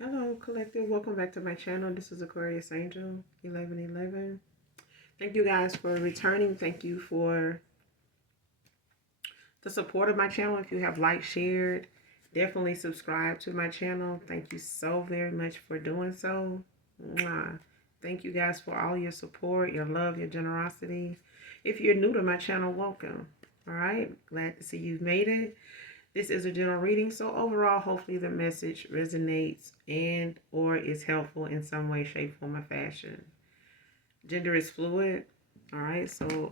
Hello, collective. Welcome back to my channel. This is Aquarius Angel 1111. Thank you guys for returning. Thank you for the support of my channel. If you have liked, shared, definitely subscribe to my channel. Thank you so very much for doing so. Mwah. Thank you guys for all your support, your love, your generosity. If you're new to my channel, welcome. All right, glad to see you've made it. This is a general reading, so overall, hopefully the message resonates and or is helpful in some way, shape, form, or fashion. Gender is fluid. All right, so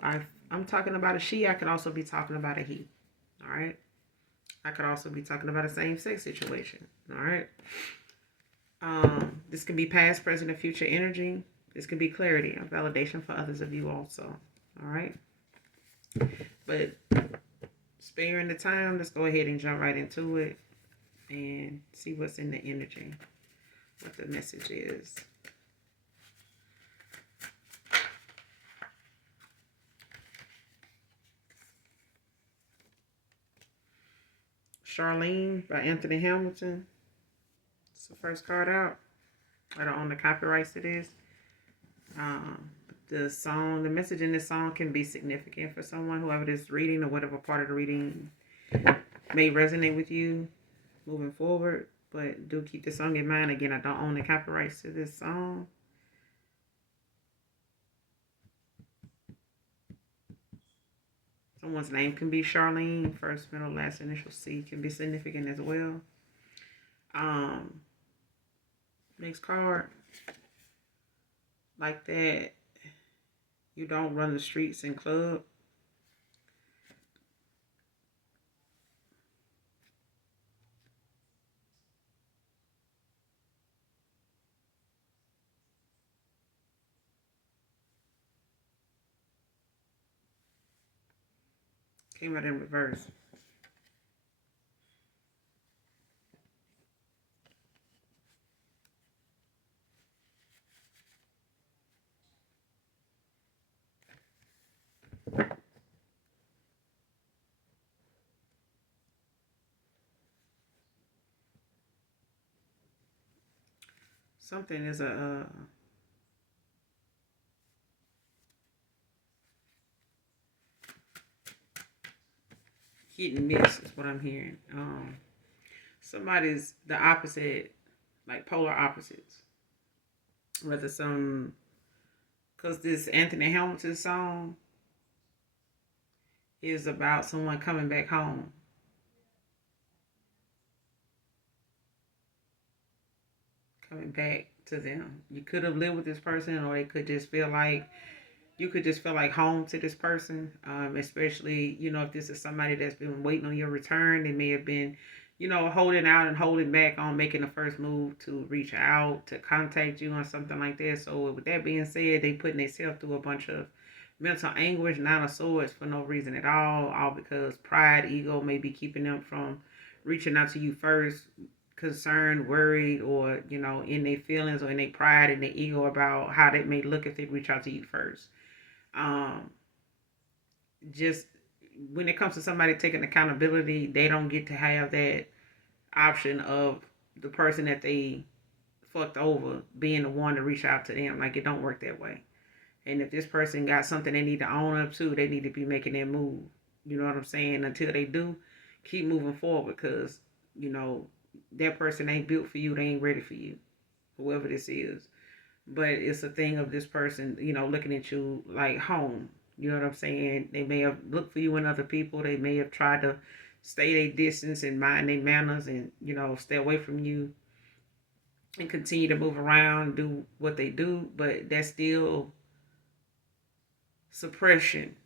I'm talking about a she. I could also be talking about a he. All right, I could also be talking about a same-sex situation. All right. This can be past, present, and future energy. This can be clarity and validation for others of you also. All right. But sparing the time, let's go ahead and jump right into it and see what's in the energy, what the message is. Charlene by Anthony Hamilton. It's the first card out. I don't own the copyrights to this. The song, the message in this song can be significant for someone, whoever is reading or whatever part of the reading may resonate with you moving forward. But do keep the song in mind. Again, I don't own the copyrights to this song. Someone's name can be Charlene. First, middle, last initial C can be significant as well. Next card. Like that, you don't run the streets and club. Came out in reverse. Something is a hit and miss is what I'm hearing. Somebody's the opposite, like polar opposites. Whether some, because this Anthony Hamilton song is about someone coming back home. Coming back to them. You could have lived with this person, or they could just feel like you could just feel like home to this person, especially, if this is somebody that's been waiting on your return. They may have been, holding out and holding back on making the first move to reach out, to contact you on something like that. So with that being said, they putting themselves through a bunch of mental anguish, nine of swords, for no reason at all because pride, ego may be keeping them from reaching out to you first, concerned, worried, or, in their feelings or in their pride and their ego about how that may look if they reach out to you first. um, just when it comes to somebody taking accountability, they don't get to have that option of the person that they fucked over being the one to reach out to them. Like, it don't work that way. And if this person got something they need to own up to, they need to be making that move. You know what I'm saying? Until they do, keep moving forward because, that person ain't built for you. They ain't ready for you, whoever this is. But it's a thing of this person, looking at you like home. You know what I'm saying? They may have looked for you in other people. They may have tried to stay their distance and mind their manners and, stay away from you and continue to move around, do what they do. But that's still suppression,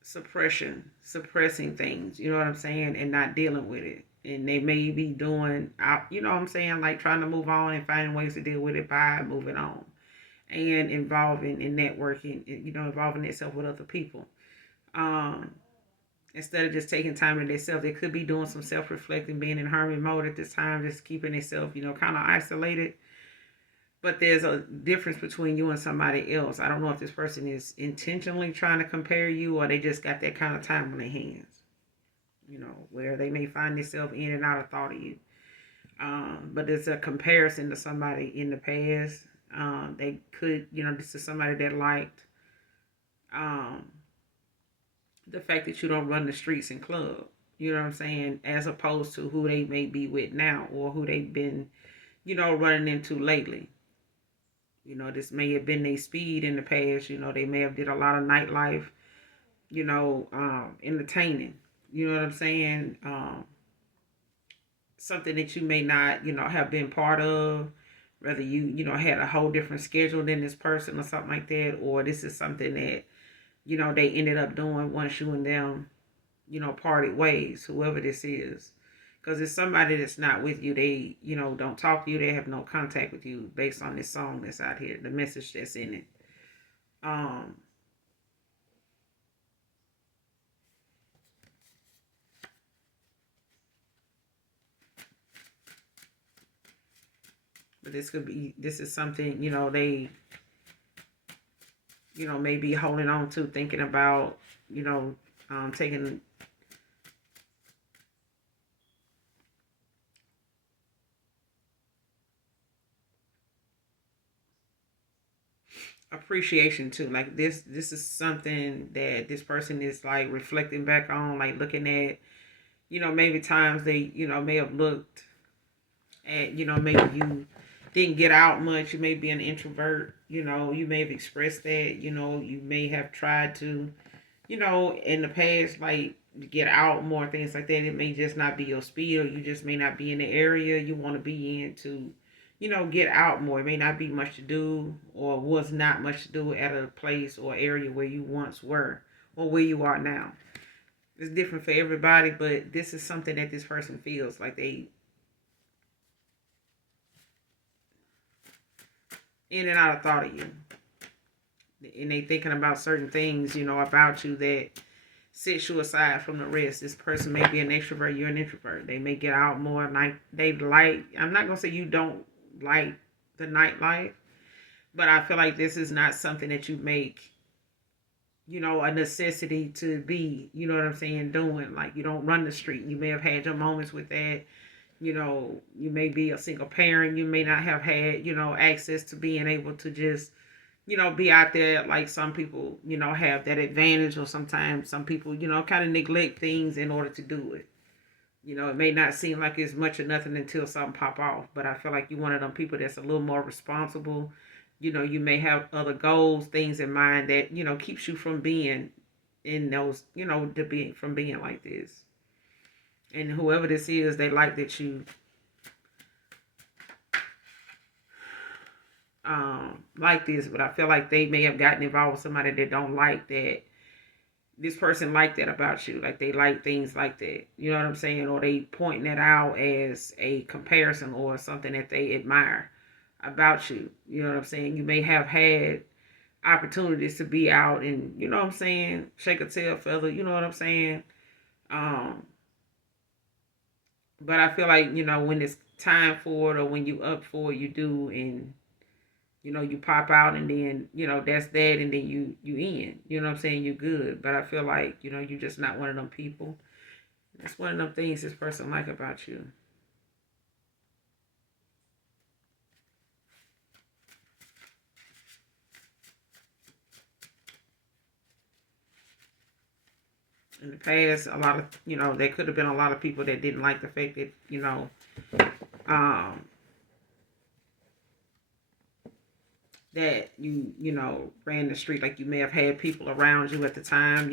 suppressing things. You know what I'm saying? And not dealing with it. And they may be doing, you know what I'm saying? Like trying to move on and finding ways to deal with it by moving on and involving in networking, involving itself with other people. Um, Instead of just taking time to themselves, they could be doing some self-reflecting, being in hermit mode at this time, just keeping themselves, kind of isolated. But there's a difference between you and somebody else. I don't know if this person is intentionally trying to compare you or they just got that kind of time on their hands, where they may find themselves in and out of thought of you. But it's a comparison to somebody in the past. They could, this is somebody that liked um, the fact that you don't run the streets and club. You know what I'm saying? As opposed to who they may be with now or who they've been, running into lately. This may have been their speed in the past. They may have did a lot of nightlife, entertaining. You know what I'm saying? Something that you may not, have been part of. Whether you had a whole different schedule than this person or something like that, or this is something that, they ended up doing once you and them, parted ways, whoever this is. Because it's somebody that's not with you. They, don't talk to you. They have no contact with you based on this song that's out here, the message that's in it. Um, but this is something, they, may be holding on to, thinking about, taking appreciation too. Like this is something that this person is like reflecting back on, like looking at, maybe times they, may have looked at, maybe you didn't get out much. You may be an introvert, you may have expressed that, you may have tried to, in the past, like get out more, things like that. It may just not be your speed, or you just may not be in the area you want to be in to, get out more. It may not be much to do, or was not much to do at a place or area where you once were, or where you are now. It's different for everybody, but this is something that this person feels like they in and out of thought of you. And they thinking about certain things, about you that sets you aside from the rest. This person may be an extrovert, you're an introvert. They may get out more. Like they like, I'm not gonna say you don't like the nightlife, but I feel like this is not something that you make, a necessity to be, you know what I'm saying, doing. Like you don't run the street. You may have had your moments with that. You may be a single parent. You may not have had, access to being able to just, be out there like some people, have that advantage, or sometimes some people, kind of neglect things in order to do it. It may not seem like it's much or nothing until something pop off, but I feel like you're one of them people that's a little more responsible. You may have other goals, things in mind that, keeps you from being in those, to be from being like this. And whoever this is, they like that you like this, but I feel like they may have gotten involved with somebody that don't like that. This person like that about you, like they like things like that. You know what I'm saying? Or they pointing that out as a comparison or something that they admire about you. You know what I'm saying? You may have had opportunities to be out and, you know what I'm saying, shake a tail feather. You know what I'm saying? Um, but I feel like, when it's time for it, or when you up for it, you do, and you pop out, and then, that's that, and then you in. You know what I'm saying? You good. But I feel like, you just not one of them people. That's one of them things this person like about you. In the past, a lot of, there could have been a lot of people that didn't like the fact that, um, that you ran the street. Like you may have had people around you at the time,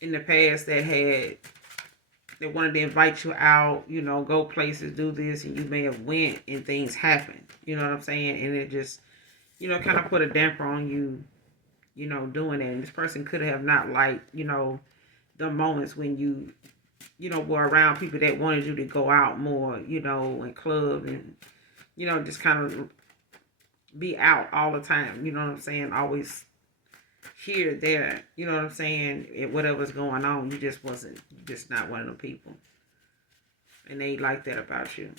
in the past that wanted to invite you out, go places, do this, and you may have went and things happened. You know what I'm saying? And it just, kind of put a damper on you, doing that. And this person could have not liked, the moments when you, were around people that wanted you to go out more, and club, and, just kind of be out all the time. You know what I'm saying? Always here, there. You know what I'm saying? Whatever's going on, you just not one of them people. And they like that about you.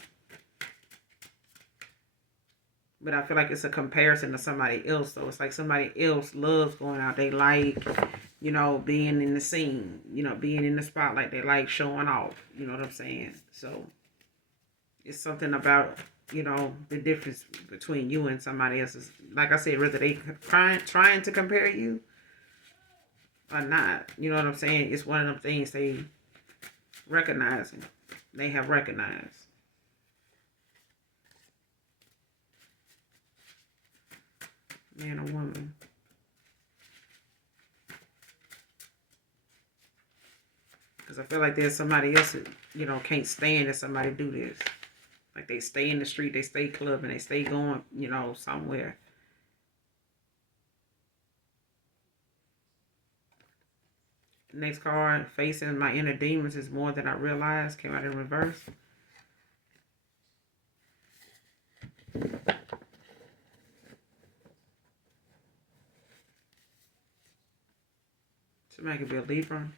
But I feel like it's a comparison to somebody else, though. It's like somebody else loves going out. They like, being in the scene, being in the spotlight. They like showing off. You know what I'm saying? So It's something about, the difference between you and somebody else is, like I said, whether they trying to compare you or not. You know what I'm saying? It's one of them things they recognizing. They have recognized. Man or woman. Because I feel like there's somebody else that, can't stand that somebody do this. Like they stay in the street, they stay clubbing, they stay going, somewhere. Next card, facing my inner demons is more than I realized. Came out in reverse. Somebody could be a Libra.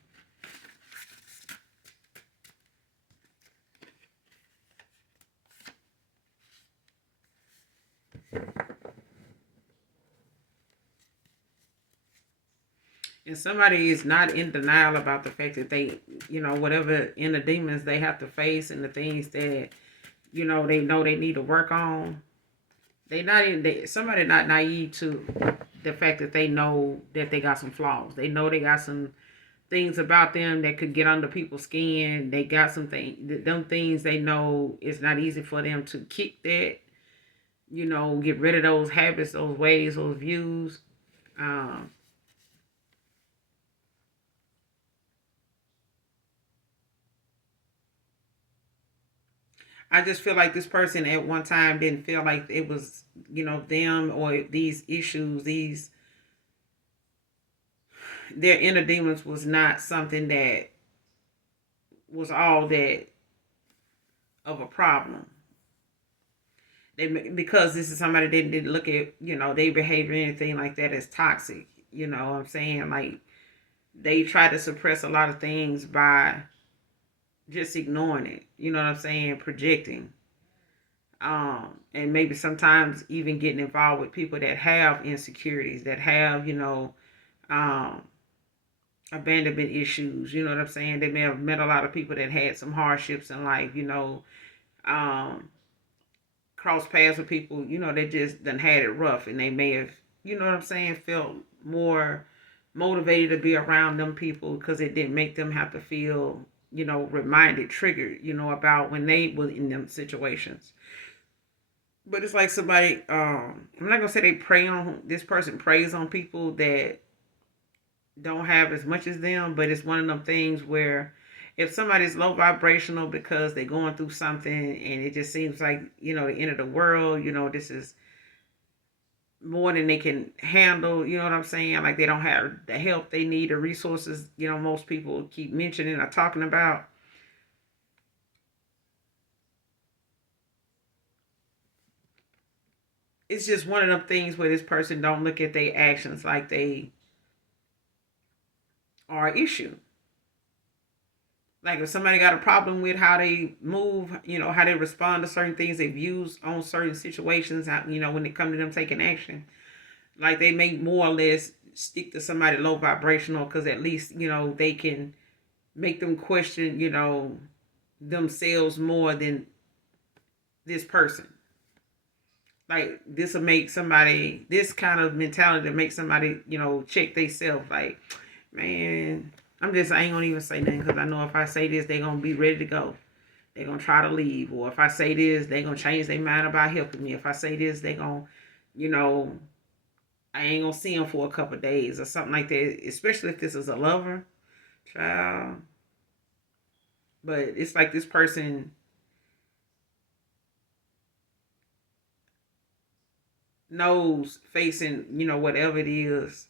And somebody is not in denial about the fact that they, whatever inner demons they have to face and the things that, they know they need to work on. Somebody not naive to the fact that they know that they got some flaws. They know they got some things about them that could get under people's skin. They got some things, them things they know it's not easy for them to kick that, get rid of those habits, those ways, those views. Um, I just feel like this person at one time didn't feel like it was, them or these issues, their inner demons was not something that was all that of a problem. Because this is somebody that didn't look at, their behavior, anything like that as toxic. You know what I'm saying? Like they try to suppress a lot of things by just ignoring it. You know what I'm saying? Projecting. And maybe sometimes even getting involved with people that have insecurities, that have, um, abandonment issues. You know what I'm saying? They may have met a lot of people that had some hardships in life, um, cross paths with people, that just done had it rough, and they may have, what I'm saying, felt more motivated to be around them people because it didn't make them have to feel, reminded, triggered, about when they were in them situations. But it's like somebody, I'm not gonna say they prey on this person preys on people that don't have as much as them, but it's one of them things where if somebody's low vibrational because they're going through something and it just seems like, the end of the world, this is more than they can handle, you know what I'm saying? Like they don't have the help they need, the resources, most people keep mentioning or talking about. It's just one of them things where this person don't look at their actions like they are an issue. Like if somebody got a problem with how they move, how they respond to certain things, they views on certain situations, when it comes to them taking action, like they may more or less stick to somebody low vibrational because at least, they can make them question, themselves more than this person. Like this will make somebody, this kind of mentality to make somebody, check themselves. Like, man, I ain't gonna even say nothing because I know if I say this, they're gonna be ready to go. They're gonna try to leave. Or if I say this, they're gonna change their mind about helping me. If I say this, they're gonna, you know, I ain't gonna see them for a couple of days or something like that. Especially if this is a lover, child. But it's like this person knows facing, whatever it is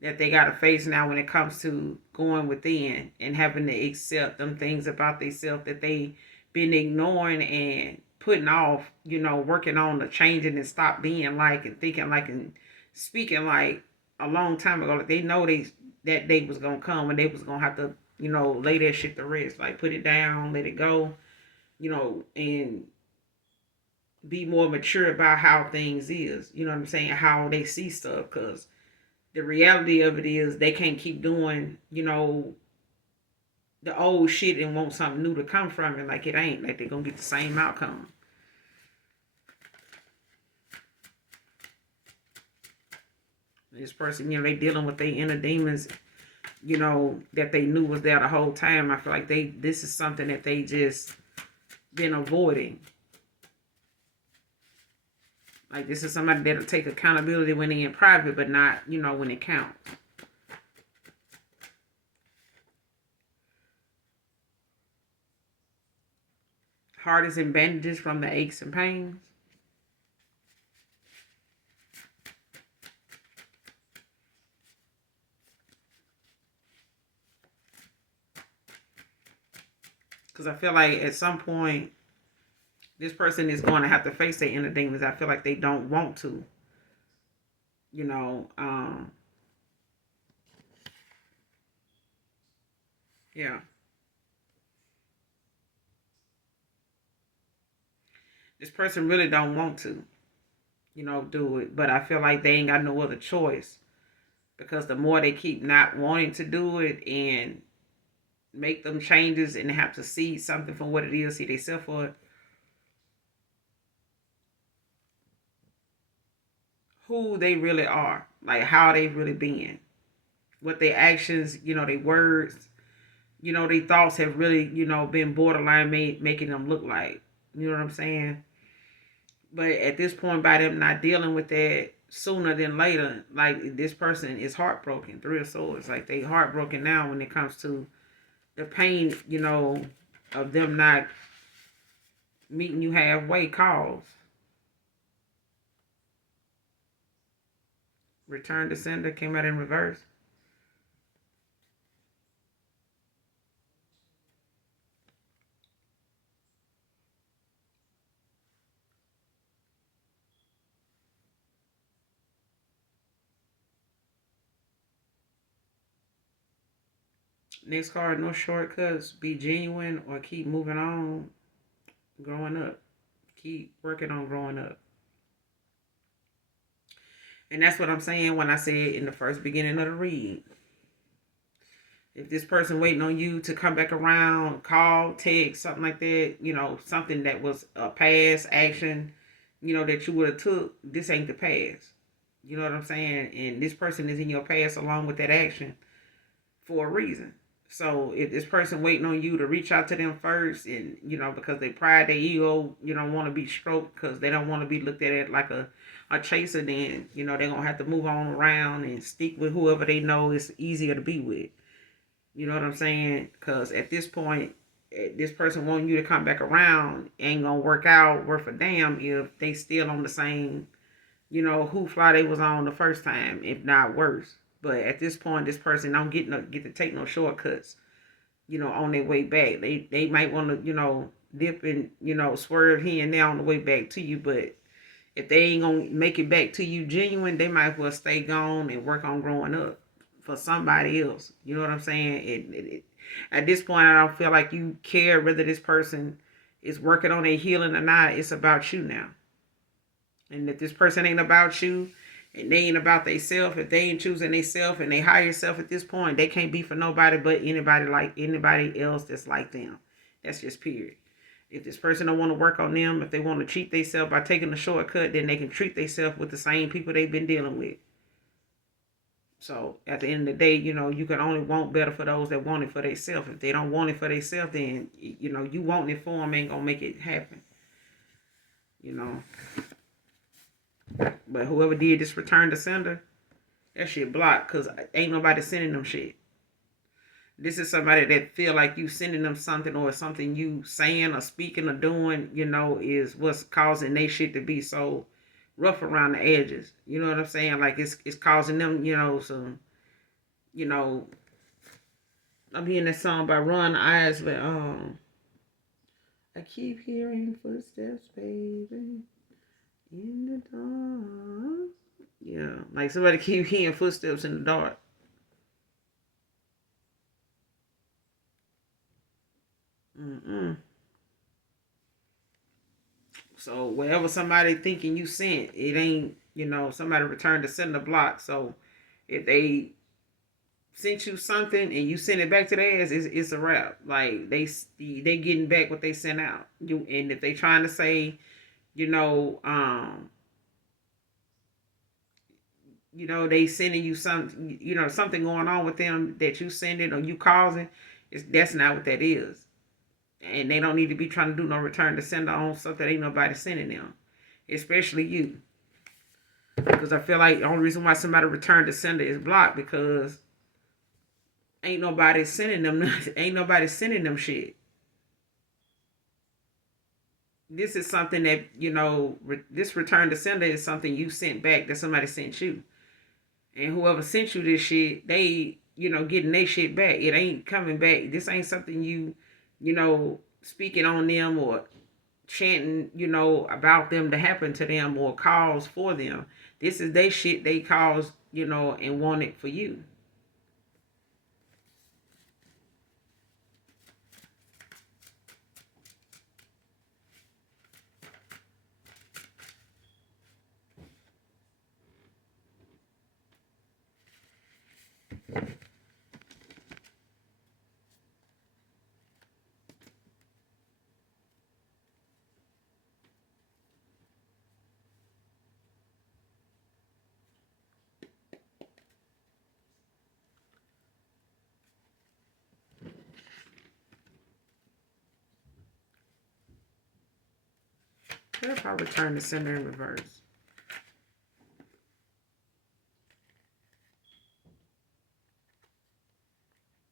that they got to face now when it comes to going within and having to accept them things about themselves that they been ignoring and putting off, working on the changing and stop being like and thinking like and speaking like a long time ago. Like they know that day was gonna come when they was gonna have to, lay that shit to rest, like put it down, let it go, and be more mature about how things is. You know what I'm saying? How they see stuff, because the reality of it is they can't keep doing, the old shit and want something new to come from it. Like it ain't. Like they're gonna get the same outcome. This person, they dealing with their inner demons, that they knew was there the whole time. I feel like this is something that they just been avoiding. Like this is somebody that'll take accountability when they're in private, but not, when it counts. Heart is in bandages from the aches and pains. Because I feel like at some point, this person is going to have to face their inner demons. I feel like they don't want to. You know, yeah. This person really don't want to, do it. But I feel like they ain't got no other choice. Because the more they keep not wanting to do it and make them changes and have to see something for what it is, see themselves for it, who they really are, like how they really been, what their actions, their words, their thoughts have really, been borderline making them look like. You know what I'm saying? But at this point, by them not dealing with that sooner than later, like this person is heartbroken. Three of Swords, like they heartbroken now when it comes to the pain, of them not meeting you halfway. Calls. Return to sender came out in reverse. Next card, no shortcuts. Be genuine or keep moving on. Growing up. Keep working on growing up. And that's what I'm saying when I said in the first beginning of the read. If this person waiting on you to come back around, call, text, something like that, something that was a past action, that you would have took, this ain't the past. You know what I'm saying? And this person is in your past along with that action for a reason. So if this person waiting on you to reach out to them first, and because they pride, their ego, want to be stroked because they don't want to be looked at like a chaser, then they're gonna have to move on around and stick with whoever they know is easier to be with. You know what I'm saying? Because at this point, this person wanting you to come back around ain't gonna work out worth a damn if they still on the same, who fly they was on the first time, if not worse. But at this point, this person don't get to take no shortcuts, on their way back. They might want to, dip and, swerve here and there on the way back to you. But if they ain't gonna make it back to you genuine, they might as well stay gone and work on growing up for somebody else. You know what I'm saying? At this point, I don't feel like you care whether this person is working on their healing or not. It's about you now. And if this person ain't about you and they ain't about they self, if they ain't choosing they self and they higher self at this point, they can't be for nobody but anybody else that's like them. That's just period. If this person don't want to work on them, if they want to treat themselves by taking the shortcut, then they can treat themselves with the same people they've been dealing with. So at the end of the day, you can only want better for those that want it for themselves. If they don't want it for themselves, then you wanting it for them ain't gonna make it happen. You know. But whoever did this return to sender, that shit blocked because ain't nobody sending them shit. This is somebody that feel like you sending them something or something you saying or speaking or doing, is what's causing they shit to be so rough around the edges. You know what I'm saying? Like it's causing them, some, you know, I'm hearing that song by Ron Isley. I keep hearing footsteps, baby, in the dark. Yeah, like somebody keep hearing footsteps in the dark. Mm-mm. So wherever somebody thinking you sent, it ain't, somebody returned to send the block. So if they sent you something and you send it back to their ass, it's a wrap. Like they getting back what they sent out. You and if they trying to say, you know, they sending you something, something going on with them that you sending or you causing, that's not what that is. And they don't need to be trying to do no return to sender on stuff that ain't nobody sending them, especially you. Because I feel like the only reason why somebody returned to sender is blocked because ain't nobody sending them ain't nobody sending them shit. This is something that this return to sender is something you sent back that somebody sent you, and whoever sent you this shit, they getting their shit back. It ain't coming back. This ain't something speaking on them or chanting about them to happen to them or cause for them. This is they shit they caused and wanted for you. They'll probably turn the sender in reverse.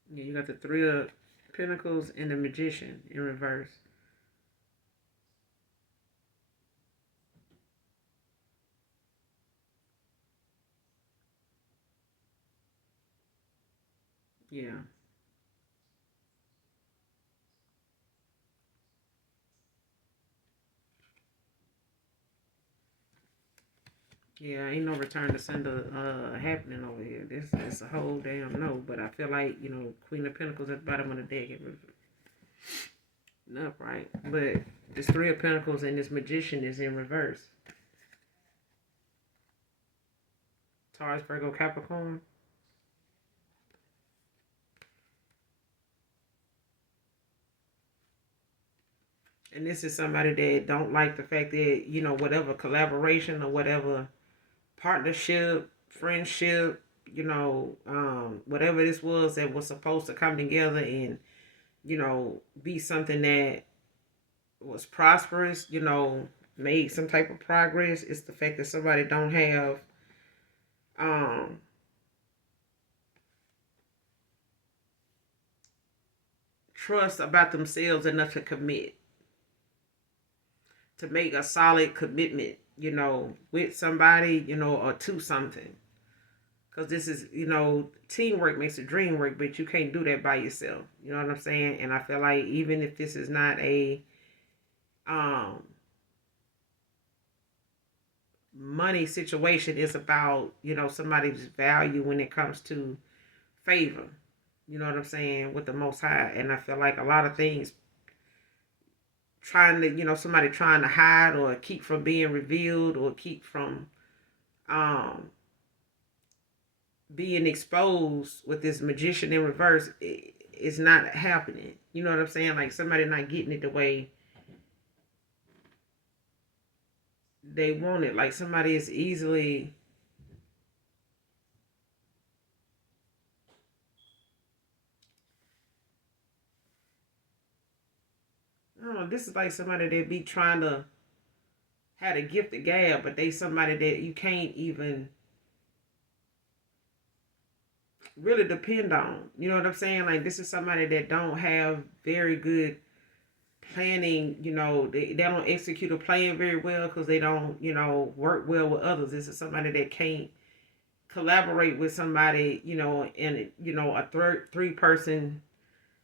Yeah, you got the Three of Pentacles and the Magician in reverse. Yeah. Yeah, ain't no return to sender happening over here. This is a whole damn no. But I feel like, Queen of Pentacles at the bottom of the deck. Upright. But this Three of Pentacles and this Magician is in reverse. Taurus, Virgo, Capricorn. And this is somebody that don't like the fact that, whatever collaboration or whatever partnership, friendship, whatever this was that was supposed to come together and, be something that was prosperous, made some type of progress. It's the fact that somebody don't have um trust about themselves enough to commit, to make a solid commitment, with somebody, or to something. Because this is, teamwork makes a dream work, but you can't do that by yourself. You know what I'm saying? And I feel like even if this is not a um money situation, it's about, somebody's value when it comes to favor. You know what I'm saying? With the Most High. And I feel like a lot of things trying to, somebody trying to hide or keep from being revealed or keep from um being exposed with this Magician in reverse is not happening. You know what I'm saying? Like somebody not getting it the way they want it. Like somebody is easily I don't know, this is like somebody that be trying to have a gift of gab, but they somebody that you can't even really depend on. You know what I'm saying? Like this is somebody that don't have very good planning. They don't execute a plan very well because they don't work well with others. This is somebody that can't collaborate with somebody, in a third three person.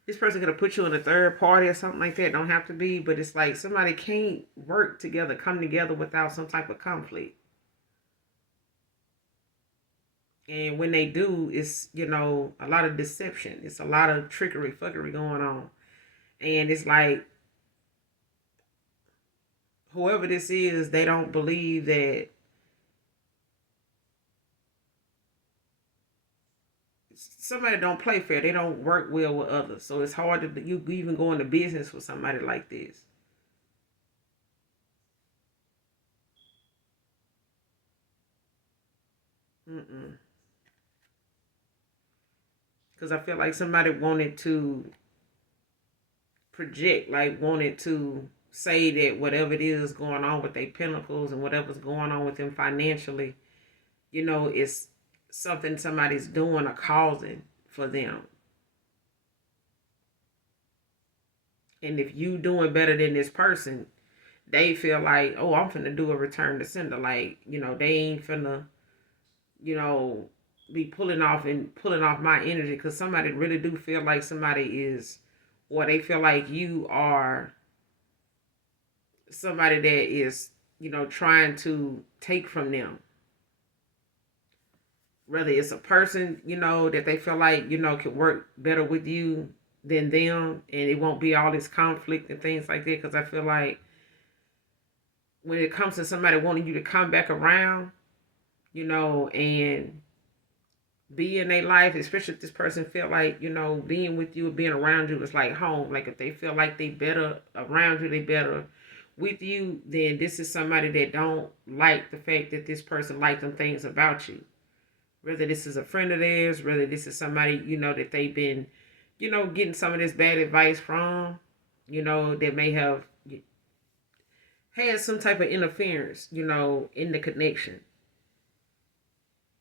This person could have put you in a third party or something like that. Don't have to be, but it's like somebody can't work together, come together without some type of conflict. And when they do, it's a lot of deception. It's a lot of trickery, fuckery going on, and it's like whoever this is, they don't believe that somebody don't play fair. They don't work well with others. So it's hard to you even go into business with somebody like this. Mm-mm. Because I feel like somebody wanted to project, like wanted to say that whatever it is going on with their pinnacles and whatever's going on with them financially, it's something somebody's doing or causing for them. And if you doing better than this person, they feel like, oh, I'm finna do a return to sender. Like, they ain't finna, you know, be pulling off my energy because somebody really do feel like somebody is, or they feel like you are somebody that is, trying to take from them. Whether it's a person, that they feel like, can work better with you than them and it won't be all this conflict and things like that. Because I feel like when it comes to somebody wanting you to come back around, and be in their life, especially if this person feel like, being with you or being around you is like home. Like if they feel like they better around you, they better with you, then this is somebody that don't like the fact that this person like them things about you. Whether this is a friend of theirs, whether this is somebody, that they've been, getting some of this bad advice from, that may have had some type of interference, in the connection.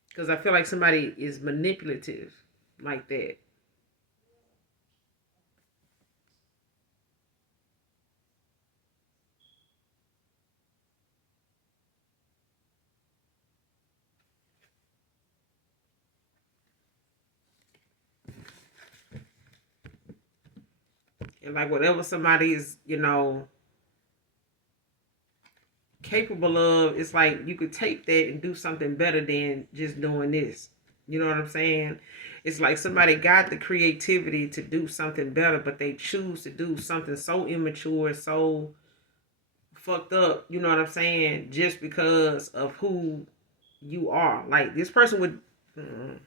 Because I feel like somebody is manipulative like that. And like whatever somebody is, capable of, it's like you could take that and do something better than just doing this. You know what I'm saying? It's like somebody got the creativity to do something better, but they choose to do something so immature, so fucked up, you know what I'm saying? Just because of who you are. Like this person would, you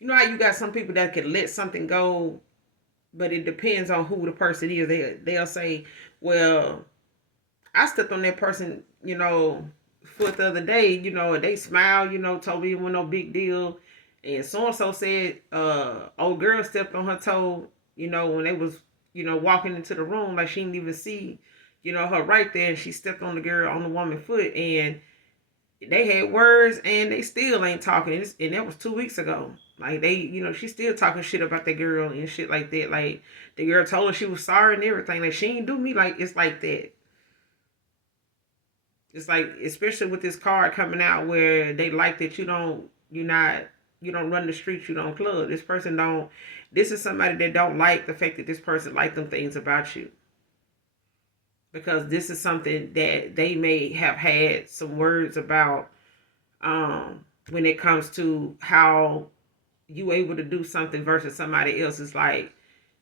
know how you got some people that can let something go, but it depends on who the person is. They'll say, well, I stepped on that person, foot the other day, and they smiled, told me it was no big deal. And so and so said, old girl stepped on her toe, when they was, walking into the room, like she didn't even see, her right there. And she stepped on the girl, on the woman's foot, and they had words, and they still ain't talking. And that was 2 weeks ago. Like they, she's still talking shit about that girl and shit like that. Like the girl told her she was sorry and everything. Like she ain't do me like it's like that. It's like, especially with this card coming out where they like that you don't run the streets, you don't club. This person don't, this is somebody that don't like the fact that this person like them things about you. Because this is something that they may have had some words about when it comes to how you able to do something versus somebody else. It's like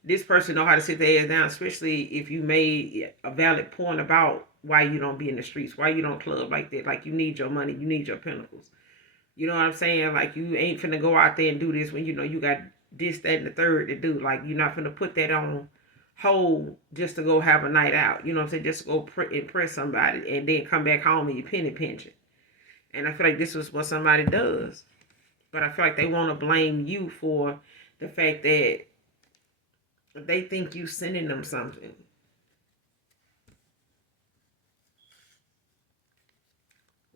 this person know how to sit their ass down, especially if you made a valid point about why you don't be in the streets, why you don't club like that. Like you need your money, you need your pinnacles. You know what I'm saying? Like you ain't finna go out there and do this when you got this, that, and the third to do. Like you're not finna put that on hold just to go have a night out. You know what I'm saying? Just to go impress somebody and then come back home and you penny pinching. And I feel like this is what somebody does. But I feel like they want to blame you for the fact that they think you sending them something.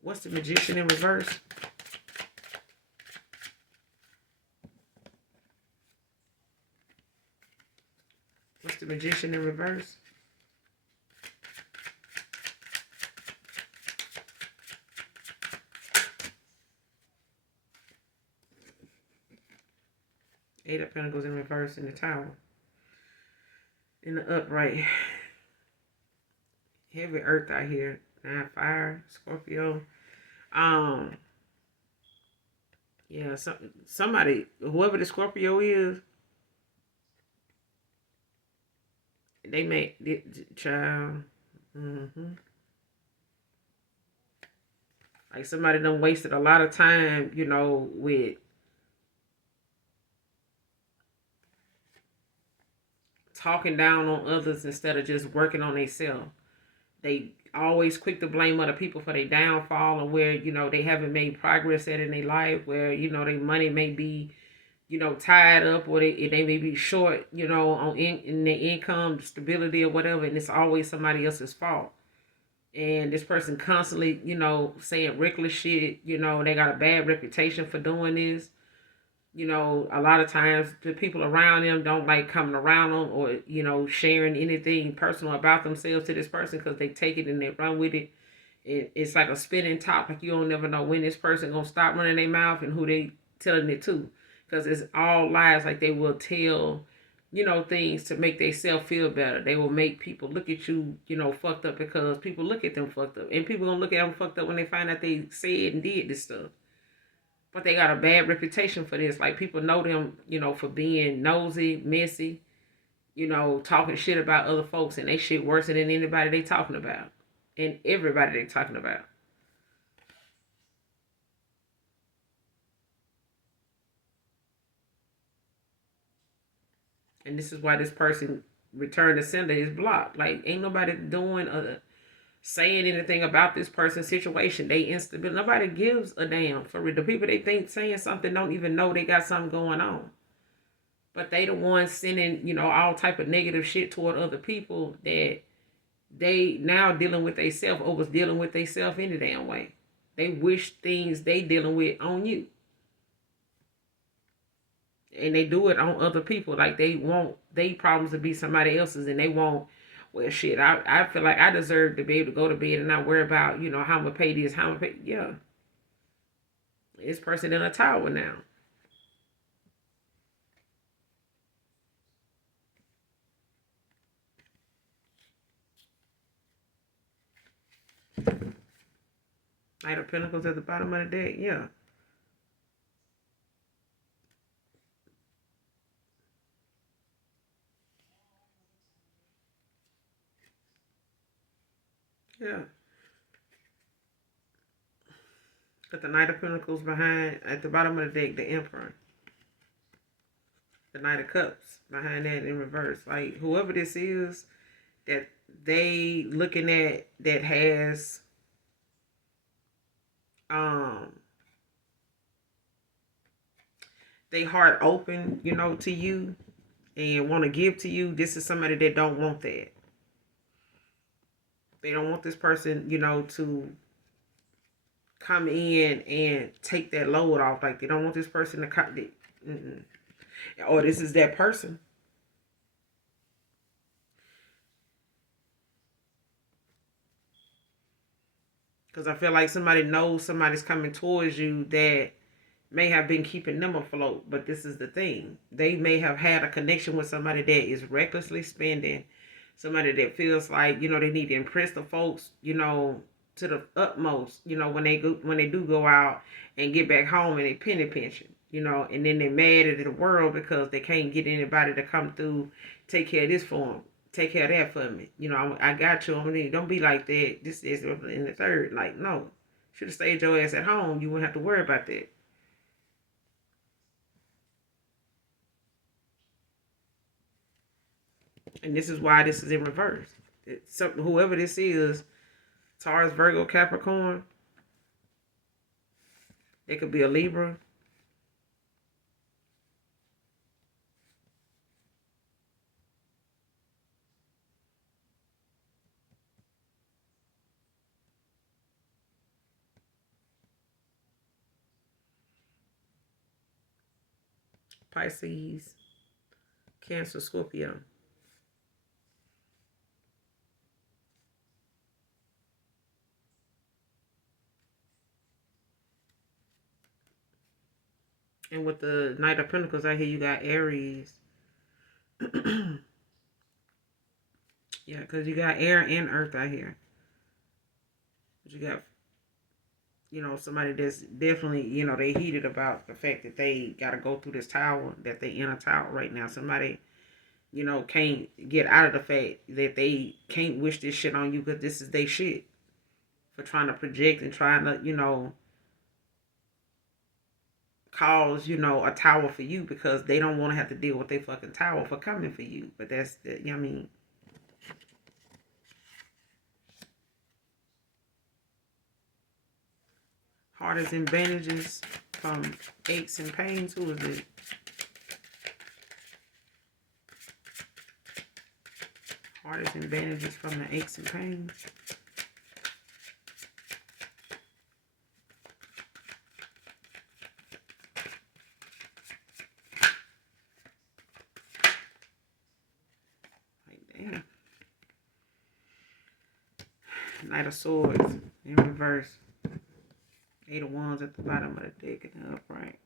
What's the Magician in reverse? What's the Magician in reverse? Eight of Pentacles in reverse in the Tower. In the upright. Heavy earth out here. 9 fire. Scorpio. Yeah, somebody, whoever the Scorpio is, they make the child. Like somebody done wasted a lot of time, with talking down on others instead of just working on themselves. They always quick to blame other people for their downfall, or where they haven't made progress at in their life, where their money may be tied up, or they may be short on in their income stability or whatever, and it's always somebody else's fault. And this person constantly saying reckless shit. They got a bad reputation for doing this. A lot of times the people around them don't like coming around them, or sharing anything personal about themselves to this person, because they take it and they run with it. It's like a spinning top. Like, you don't never know when this person gonna stop running their mouth and who they telling it to, because it's all lies. Like, they will tell things to make themselves feel better. They will make people look at you fucked up, because people look at them fucked up, and people gonna look at them fucked up when they find out they said and did this stuff. But they got a bad reputation for this. Like, people know them for being nosy, messy, talking shit about other folks, and they shit worse than anybody they talking about, and everybody they talking about. And this is why this person return to sender is blocked. Like, ain't nobody doing saying anything about this person's situation. They instable. Nobody gives a damn for real. The people they think saying something don't even know they got something going on. But they the ones sending all type of negative shit toward other people, that they now dealing with themselves over dealing with themselves any damn way. They wish things they dealing with on you. And they do it on other people. Like, they want they problems to be somebody else's, and they want, well, shit, I feel like I deserve to be able to go to bed and not worry about how I'm gonna pay this, how I'm gonna pay. Yeah, this person in a tower now. Knight of Pentacles at the bottom of the deck. Yeah, yeah. Got the Knight of Pentacles behind at the bottom of the deck. The Emperor. The Knight of Cups behind that in reverse. Like, whoever this is that they looking at, that has um they heart open, to you, and want to give to you. This is somebody that don't want that. They don't want this person, to come in and take that load off. Like, they don't want this person to come. Or this is that person. Because I feel like somebody knows somebody's coming towards you that may have been keeping them afloat. But this is the thing. They may have had a connection with somebody that is recklessly spending. Somebody that feels like, they need to impress the folks, to the utmost, when they do go out and get back home and they penny pension, and then they're mad at the world because they can't get anybody to come through, take care of this for them, take care of that for me. I got you. Don't be like that. This is in the third. Like, no, should have stayed your ass at home. You wouldn't have to worry about that. And this is why this is in reverse. Whoever this is, Taurus, Virgo, Capricorn, it could be a Libra. Pisces, Cancer, Scorpio. And with the Knight of Pentacles out here, you got Aries. Yeah, because you got air and earth out here. But you got, somebody that's definitely, they heated about the fact that they got to go through this tower, that they in a tower right now. Somebody, can't get out of the fact that they can't wish this shit on you, because this is their shit. For trying to project and trying to, cause, a tower for you because they don't want to have to deal with their fucking tower for coming for you. But that's the, you know what I mean. Hardest and bandages from aches and pains. Who is it? Hardest and bandages from the aches and pains. Like, damn. Knight of Swords in reverse. Eight of Wands at the bottom of the deck and the upright.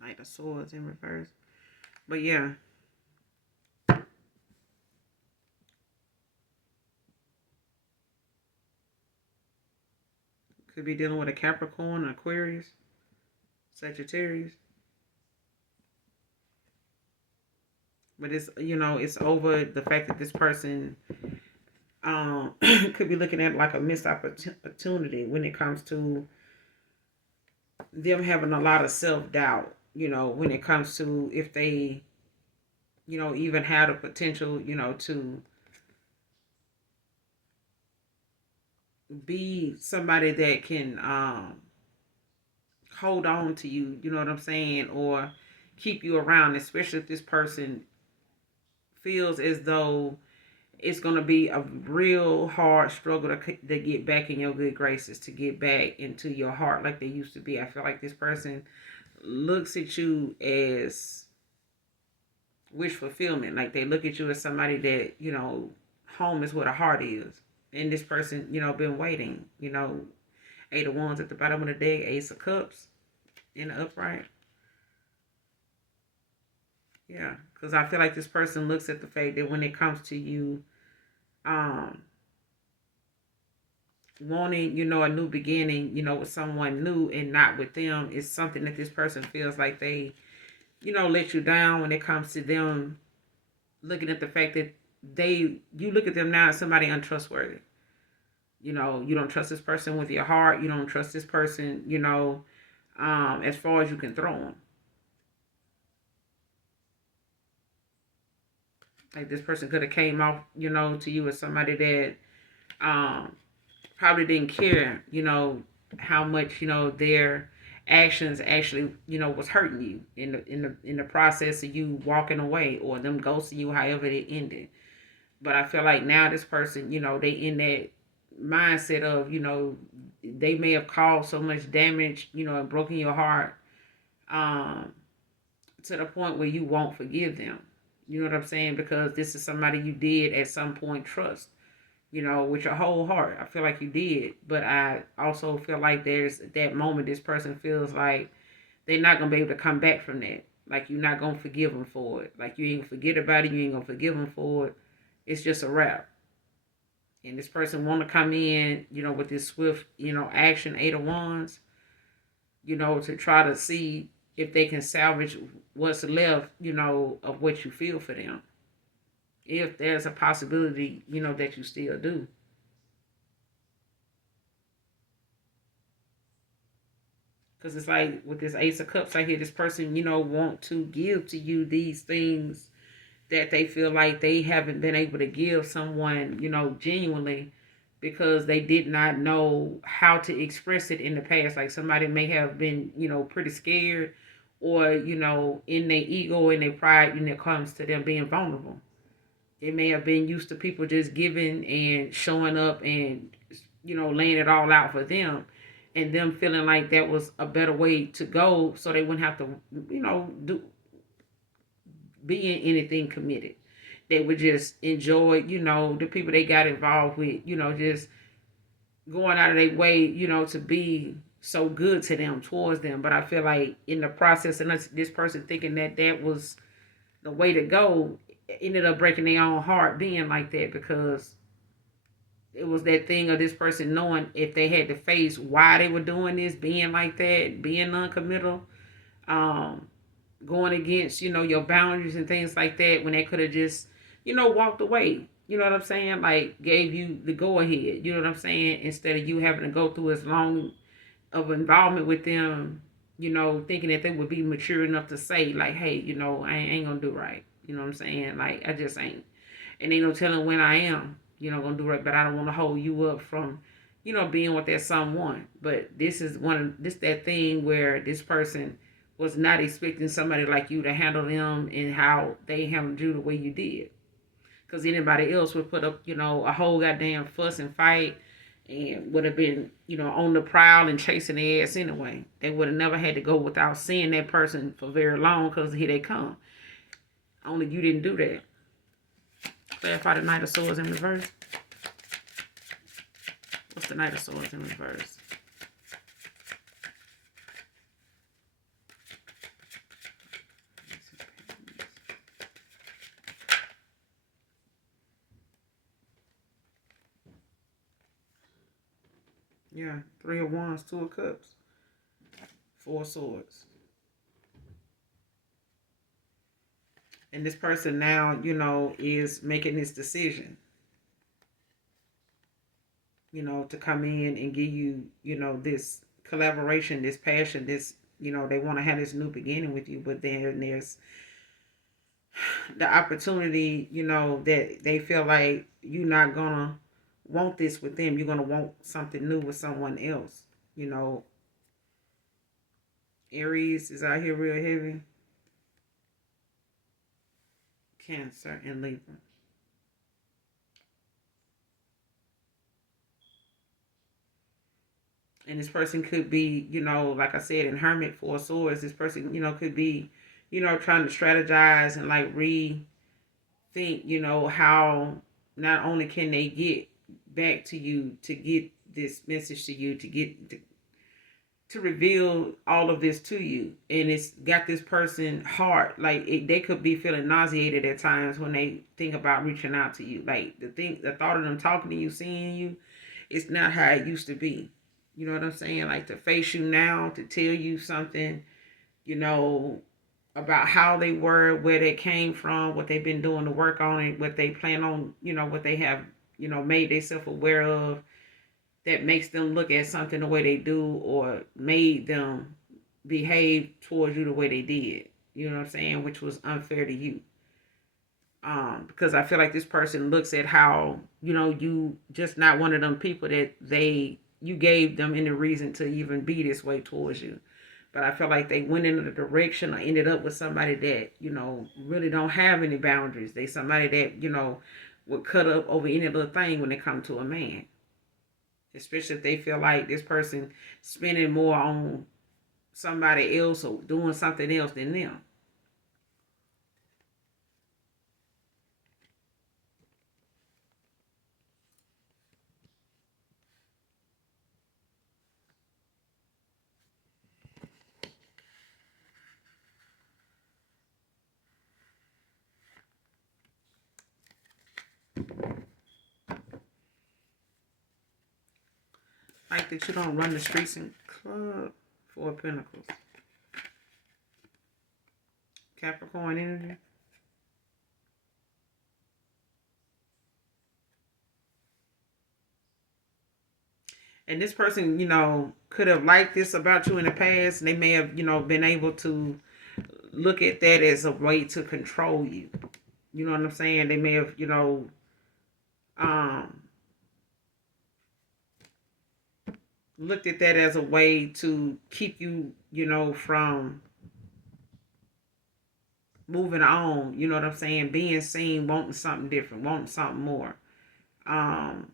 Knight of Swords in reverse. But yeah. Could be dealing with a Capricorn, Aquarius, Sagittarius. But it's, it's over the fact that this person could be looking at like a missed opportunity when it comes to them having a lot of self-doubt, when it comes to if they, even have the potential, to be somebody that can hold on to you, you know what I'm saying, or keep you around, especially if this person feels as though it's going to be a real hard struggle to get back in your good graces, to get back into your heart like they used to be. I feel like this person looks at you as wish fulfillment. Like they look at you as somebody that, home is where the heart is. And this person, been waiting, Eight of Wands at the bottom of the deck, Ace of Cups in the upright. Yeah, because I feel like this person looks at the fact that when it comes to you, wanting, a new beginning, with someone new and not with them is something that this person feels like they, let you down when it comes to them looking at the fact that you look at them now as somebody untrustworthy. You don't trust this person with your heart. You don't trust this person, as far as you can throw them. Like this person could have came off, to you as somebody that probably didn't care, how much, their actions actually, was hurting you in the process of you walking away or them ghosting you, however it ended. But I feel like now this person, they in that mindset of, they may have caused so much damage, and broken your heart, to the point where you won't forgive them. You know what I'm saying? Because this is somebody you did at some point trust, with your whole heart. I feel like you did. But I also feel like there's that moment this person feels like they're not going to be able to come back from that. Like you're not going to forgive them for it. Like you ain't going to forget about it. You ain't going to forgive them for it. It's just a wrap. And this person want to come in, with this swift, action, Eight of Wands, to try to see if they can salvage what's left, of what you feel for them. If there's a possibility, that you still do. Because it's like with this Ace of Cups right here, this person, want to give to you these things that they feel like they haven't been able to give someone, genuinely because they did not know how to express it in the past. Like somebody may have been, pretty scared or, in their ego and their pride when it comes to them being vulnerable. It may have been used to people just giving and showing up and, laying it all out for them and them feeling like that was a better way to go so they wouldn't have to, be in anything committed. They would just enjoy, the people they got involved with, just going out of their way, to be so good to them, towards them. But I feel like in the process, and this person thinking that that was the way to go, ended up breaking their own heart being like that because it was that thing of this person knowing if they had to face why they were doing this, being like that, being non-committal, going against, your boundaries and things like that when they could have just, walked away, You know what I'm saying? Like gave you the go ahead. You know what I'm saying? Instead of you having to go through as long of involvement with them, thinking that they would be mature enough to say like, hey, I ain't gonna do right. You know what I'm saying? Like I just ain't. And ain't no telling when I am, gonna do right. But I don't want to hold you up from, being with that someone. But this that thing where this person was not expecting somebody like you to handle them and how they handled you the way you did. Because anybody else would put up, a whole goddamn fuss and fight and would have been, on the prowl and chasing their ass anyway. They would have never had to go without seeing that person for very long because here they come. Only you didn't do that. Clarify the Knight of Swords in reverse. What's the Knight of Swords in reverse? Yeah, Three of Wands, Two of Cups, Four of Swords. And this person now, is making this decision, to come in and give you, this collaboration, this passion, this, they want to have this new beginning with you. But then there's the opportunity, that they feel like you're not gonna want this with them. You're gonna want something new with someone else. Aries is out here real heavy. Cancer and Libra. And this person could be, like I said, in Hermit, Four Swords. This person, could be, trying to strategize and like rethink, how not only can they get back to you to get this message to you, to reveal all of this to you, and it's got this person heart like they could be feeling nauseated at times when they think about reaching out to you. Like the thought of them talking to you, seeing you, it's not how it used to be. You know what I'm saying? Like to face you now, to tell you something, you know, about how they were, where they came from, what they've been doing to work on it, what they plan on, what they have, made themselves aware of, that makes them look at something the way they do or made them behave towards you the way they did. You know what I'm saying? Which was unfair to you. Because I feel like this person looks at how, you just not one of them people that you gave them any reason to even be this way towards you. But I feel like they went in the direction or ended up with somebody that, really don't have any boundaries. They somebody that, would cut up over any little thing when it comes to a man. Especially if they feel like this person spending more on somebody else or doing something else than them. Like that you don't run the streets and club. Four of Pentacles. Capricorn energy. And this person, could have liked this about you in the past. They may have, been able to look at that as a way to control you. You know what I'm saying? They may have, um, looked at that as a way to keep you, from moving on. You know what I'm saying? Being seen, wanting something different, wanting something more. Um,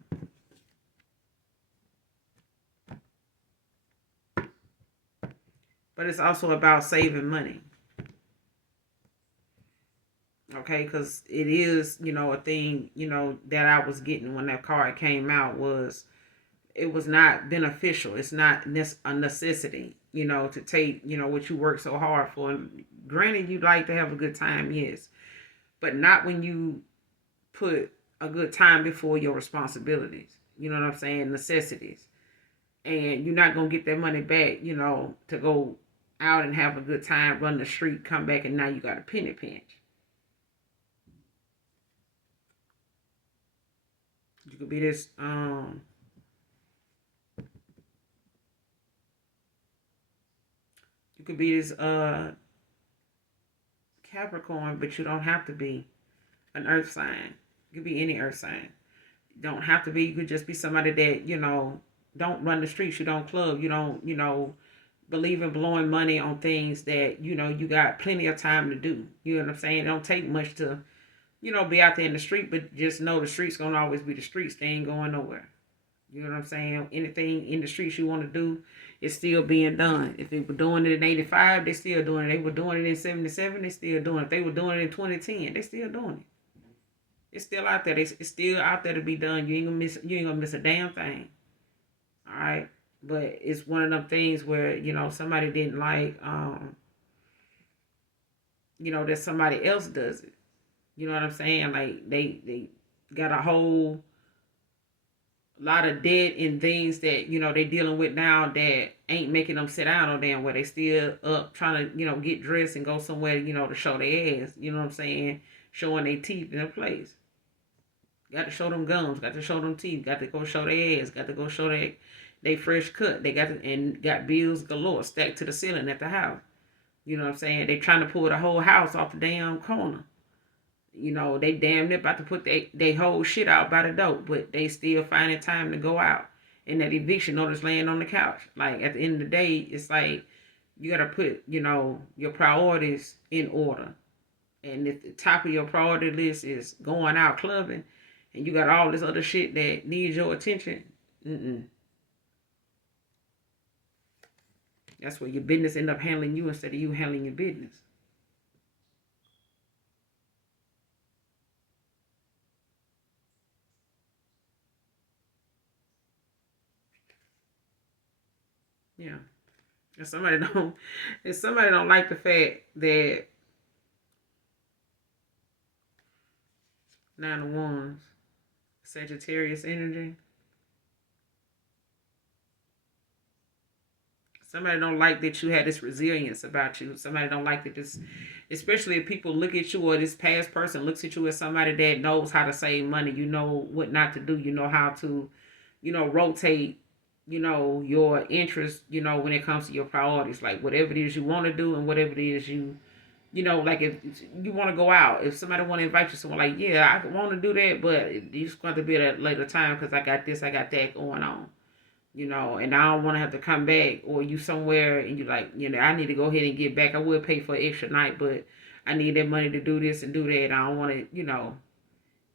but it's also about saving money. Okay, because it is, a thing, that I was getting when that card came out was it was not beneficial. It's not a necessity, to take, what you work so hard for. And granted, you'd like to have a good time, yes, but not when you put a good time before your responsibilities. You know what I'm saying? Necessities. And you're not going to get that money back, to go out and have a good time, run the street, come back, and now you got a penny pinch. You could be this you could be this Capricorn, but you don't have to be an earth sign. You could be any earth sign. Don't have to be. You could just be somebody that, don't run the streets. You don't club. You don't, believe in blowing money on things that, you got plenty of time to do. You know what I'm saying? It don't take much to, be out there in the street, but just know the streets gonna always be the streets. They ain't going nowhere. You know what I'm saying? Anything in the streets you want to do is still being done. If they were doing it in 85, they still doing it. They were doing it in 77, they still doing it. If they were doing it in 2010, they still doing it. It's still out there. It's still out there to be done. You ain't gonna miss a damn thing. All right. But it's one of them things where, somebody didn't like that somebody else does it. You know what I'm saying? Like they got a whole lot of debt and things that they dealing with now that ain't making them sit down no damn where they still up trying to get dressed and go somewhere to show their ass. You know what I'm saying? Showing their teeth in a place. Got to show them gums. Got to show them teeth. Got to go show their ass. Got to go show they fresh cut. They got bills galore stacked to the ceiling at the house. You know what I'm saying? They trying to pull the whole house off the damn corner. They damn near about to put they whole shit out by the door, but they still finding time to go out. And that eviction notice laying on the couch. Like, at the end of the day, it's like you got to put, your priorities in order. And if the top of your priority list is going out clubbing and you got all this other shit that needs your attention, that's where your business end up handling you instead of you handling your business. Yeah. If somebody don't like the fact that Nine of Wands, Sagittarius energy. Somebody don't like that you had this resilience about you. Somebody don't like that this, especially if people look at you or this past person looks at you as somebody that knows how to save money. You know what not to do. You know how to, rotate, your interest, when it comes to your priorities. Like whatever it is you want to do and whatever it is like if you want to go out, if somebody want to invite you somewhere, like, yeah, I want to do that, but it's going to be at a later time because I got this, I got that going on. And I don't want to have to come back, or you somewhere and you like, I need to go ahead and get back. I will pay for an extra night, but I need that money to do this and do that. I don't want to,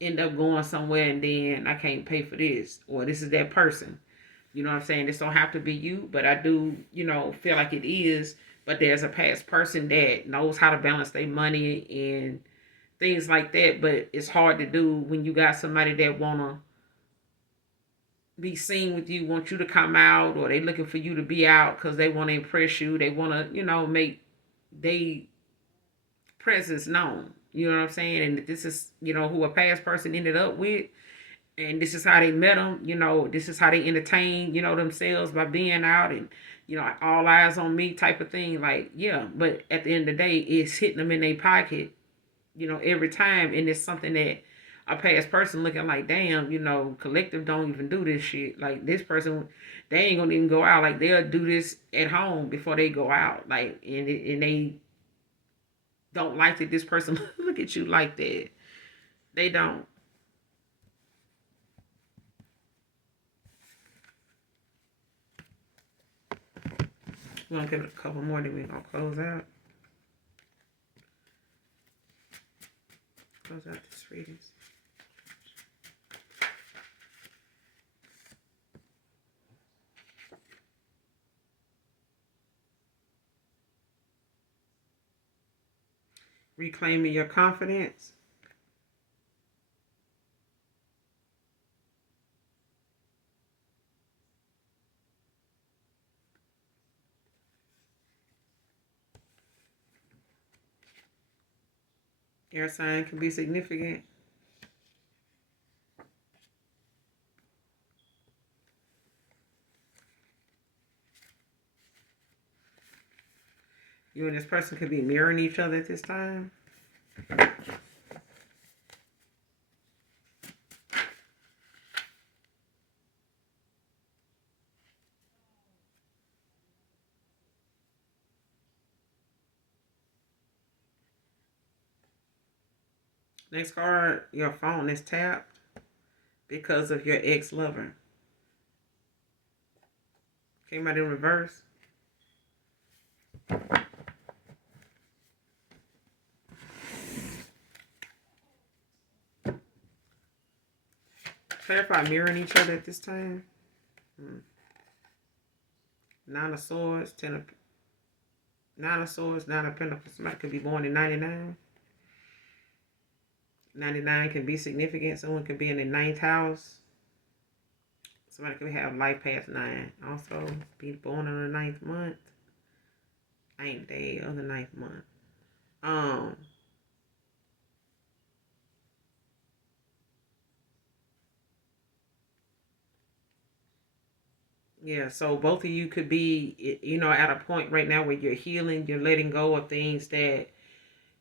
end up going somewhere and then I can't pay for this, or this is that person. You know what I'm saying? This don't have to be you, but I do, feel like it is. But there's a past person that knows how to balance their money and things like that. But it's hard to do when you got somebody that wanna be seen with you, want you to come out, or they looking for you to be out because they want to impress you. They want to, make they presence known. You know what I'm saying? And this is, who a past person ended up with. And this is how they met them. This is how they entertain, themselves by being out and, all eyes on me type of thing. Like, yeah. But at the end of the day, it's hitting them in their pocket, every time. And it's something that a past person looking like, damn, collective don't even do this shit. Like, this person, they ain't gonna even go out. Like, they'll do this at home before they go out. Like, and they don't like that this person look at you like that. They don't. We're gonna give it a couple more, then we're gonna close out. Close out this readings. Reclaiming your confidence. Air sign can be significant. You and this person could be mirroring each other at this time. Next card, your phone is tapped because of your ex-lover. Came out in reverse. Clarify mirroring each other at this time. Nine of Swords, Nine of Swords, Nine of Pentacles. Somebody could be born in 99. 99 can be significant. Someone could be in the ninth house. Somebody could have life past 9. Also, be born in the ninth month. Ninth day of the ninth month. Yeah, so both of you could be, at a point right now where you're healing, you're letting go of things that,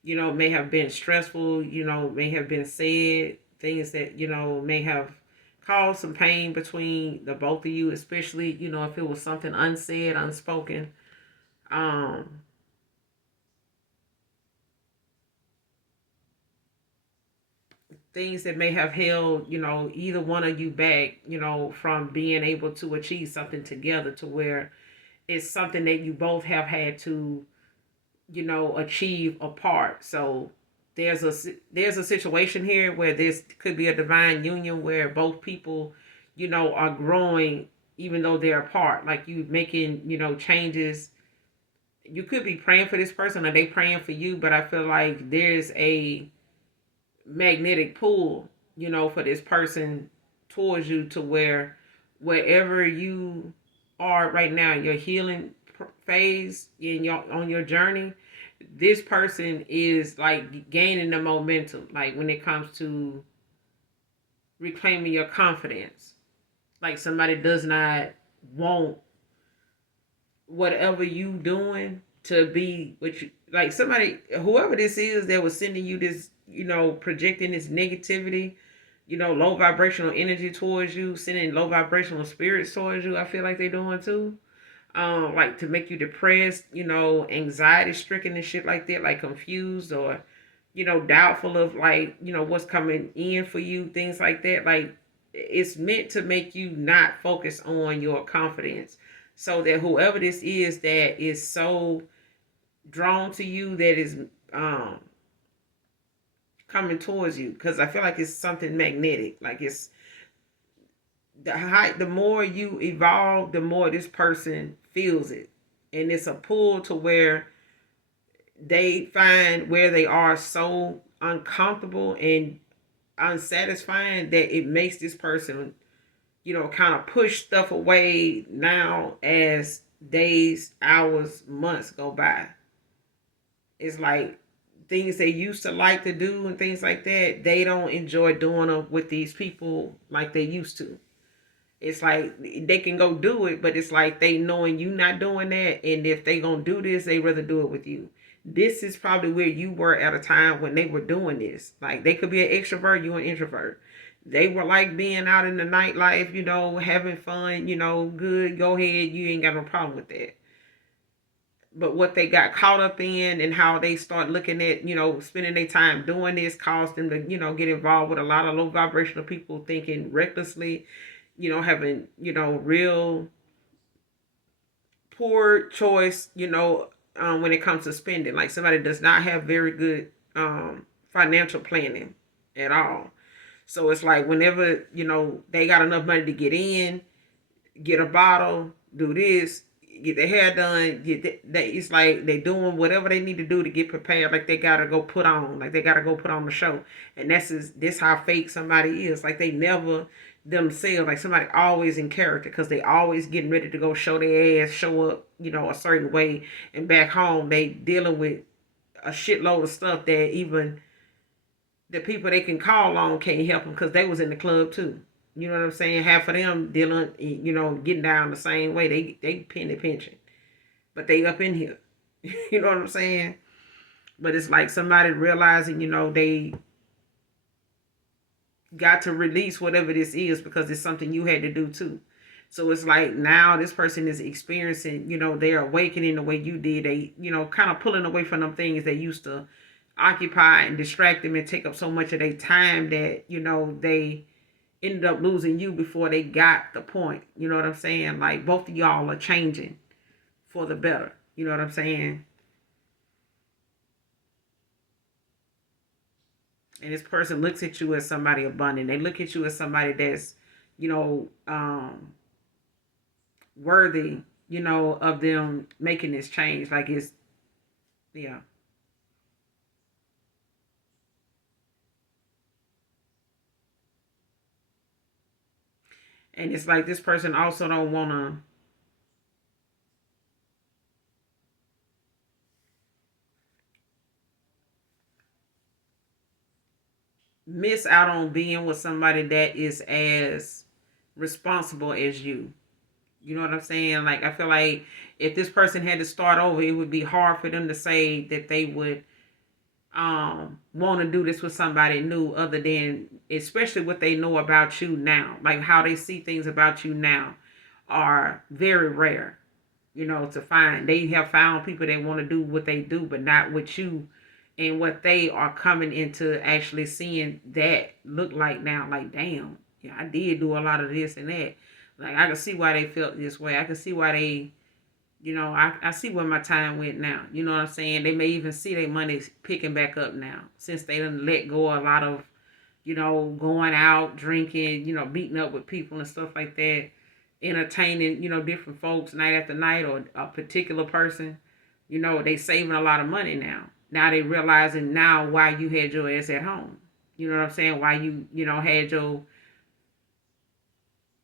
may have been stressful, may have been said, things that, may have caused some pain between the both of you, especially, if it was something unsaid, unspoken. Things that may have held, either one of you back, from being able to achieve something together to where it's something that you both have had to, achieve apart. So there's a situation here where this could be a divine union where both people, are growing even though they're apart. Like you making, changes. You could be praying for this person or they praying for you, but I feel like there's a magnetic pull, for this person towards you to where wherever you are right now, your healing phase in your on your journey, this person is like gaining the momentum. Like when it comes to reclaiming your confidence, like somebody does not want whatever you doing to be what you like. Somebody, whoever this is that was sending you this, projecting this negativity, low vibrational energy towards you, sending low vibrational spirits towards you. I feel like they're doing too. Like to make you depressed, anxiety stricken and shit like that, like confused or, doubtful of like, what's coming in for you, things like that. Like it's meant to make you not focus on your confidence. So that whoever this is that is so drawn to you, that is coming towards you, because I feel like it's something magnetic. Like it's the more you evolve, the more this person feels it, and it's a pull to where they find where they are so uncomfortable and unsatisfying that it makes this person, kind of push stuff away now as days, hours, months go by. It's like things they used to like to do and things like that, they don't enjoy doing them with these people like they used to. It's like they can go do it, but it's like they knowing you not doing that, and if they gonna do this, they rather do it with you. This is probably where you were at a time when they were doing this. Like they could be an extrovert, you an introvert. They were like being out in the nightlife, having fun, good, go ahead, you ain't got no problem with that. But what they got caught up in and how they start looking at, spending their time doing this caused them to, get involved with a lot of low vibrational people thinking recklessly, having, real poor choice, when it comes to spending. Like somebody does not have very good financial planning at all. So it's like whenever, they got enough money to get in, get a bottle, do this, get their hair done, it's like they doing whatever they need to do to get prepared. Like they gotta go put on, the show. And this how fake somebody is. Like they never themselves, like somebody always in character, because they always getting ready to go show their ass, show up, a certain way. And back home they dealing with a shitload of stuff that even the people they can call on can't help them, because they was in the club too. You know what I'm saying? Half of them dealing, getting down the same way. They pin their pension, but they up in here. You know what I'm saying? But it's like somebody realizing, they got to release whatever this is because it's something you had to do too. So it's like now this person is experiencing, they're awakening the way you did. They, kind of pulling away from them things they used to occupy and distract them and take up so much of their time that, they ended up losing you before they got the point. You know what I'm saying? Like both of y'all are changing for the better. You know what I'm saying? And this person looks at you as somebody abundant. They look at you as somebody that's, you know, worthy, of them making this change. Like it's, yeah. And it's like this person also don't want to miss out on being with somebody that is as responsible as you. You know what I'm saying? Like I feel like if this person had to start over, it would be hard for them to say that they would want to do this with somebody new other than especially what they know about you now. Like how they see things about you now are very rare, to find. They have found people that want to do what they do, but not with you and what they are coming into actually seeing that look like now. Like, damn, yeah, I did do a lot of this and that. Like, I can see why they felt this way. I can see why they, I see where my time went now. You know what I'm saying? They may even see their money picking back up now since they done let go a lot of, going out, drinking, beating up with people and stuff like that, entertaining, different folks night after night or a particular person. They saving a lot of money now. Now they realizing now why you had your ass at home. You know what I'm saying? Why you, had your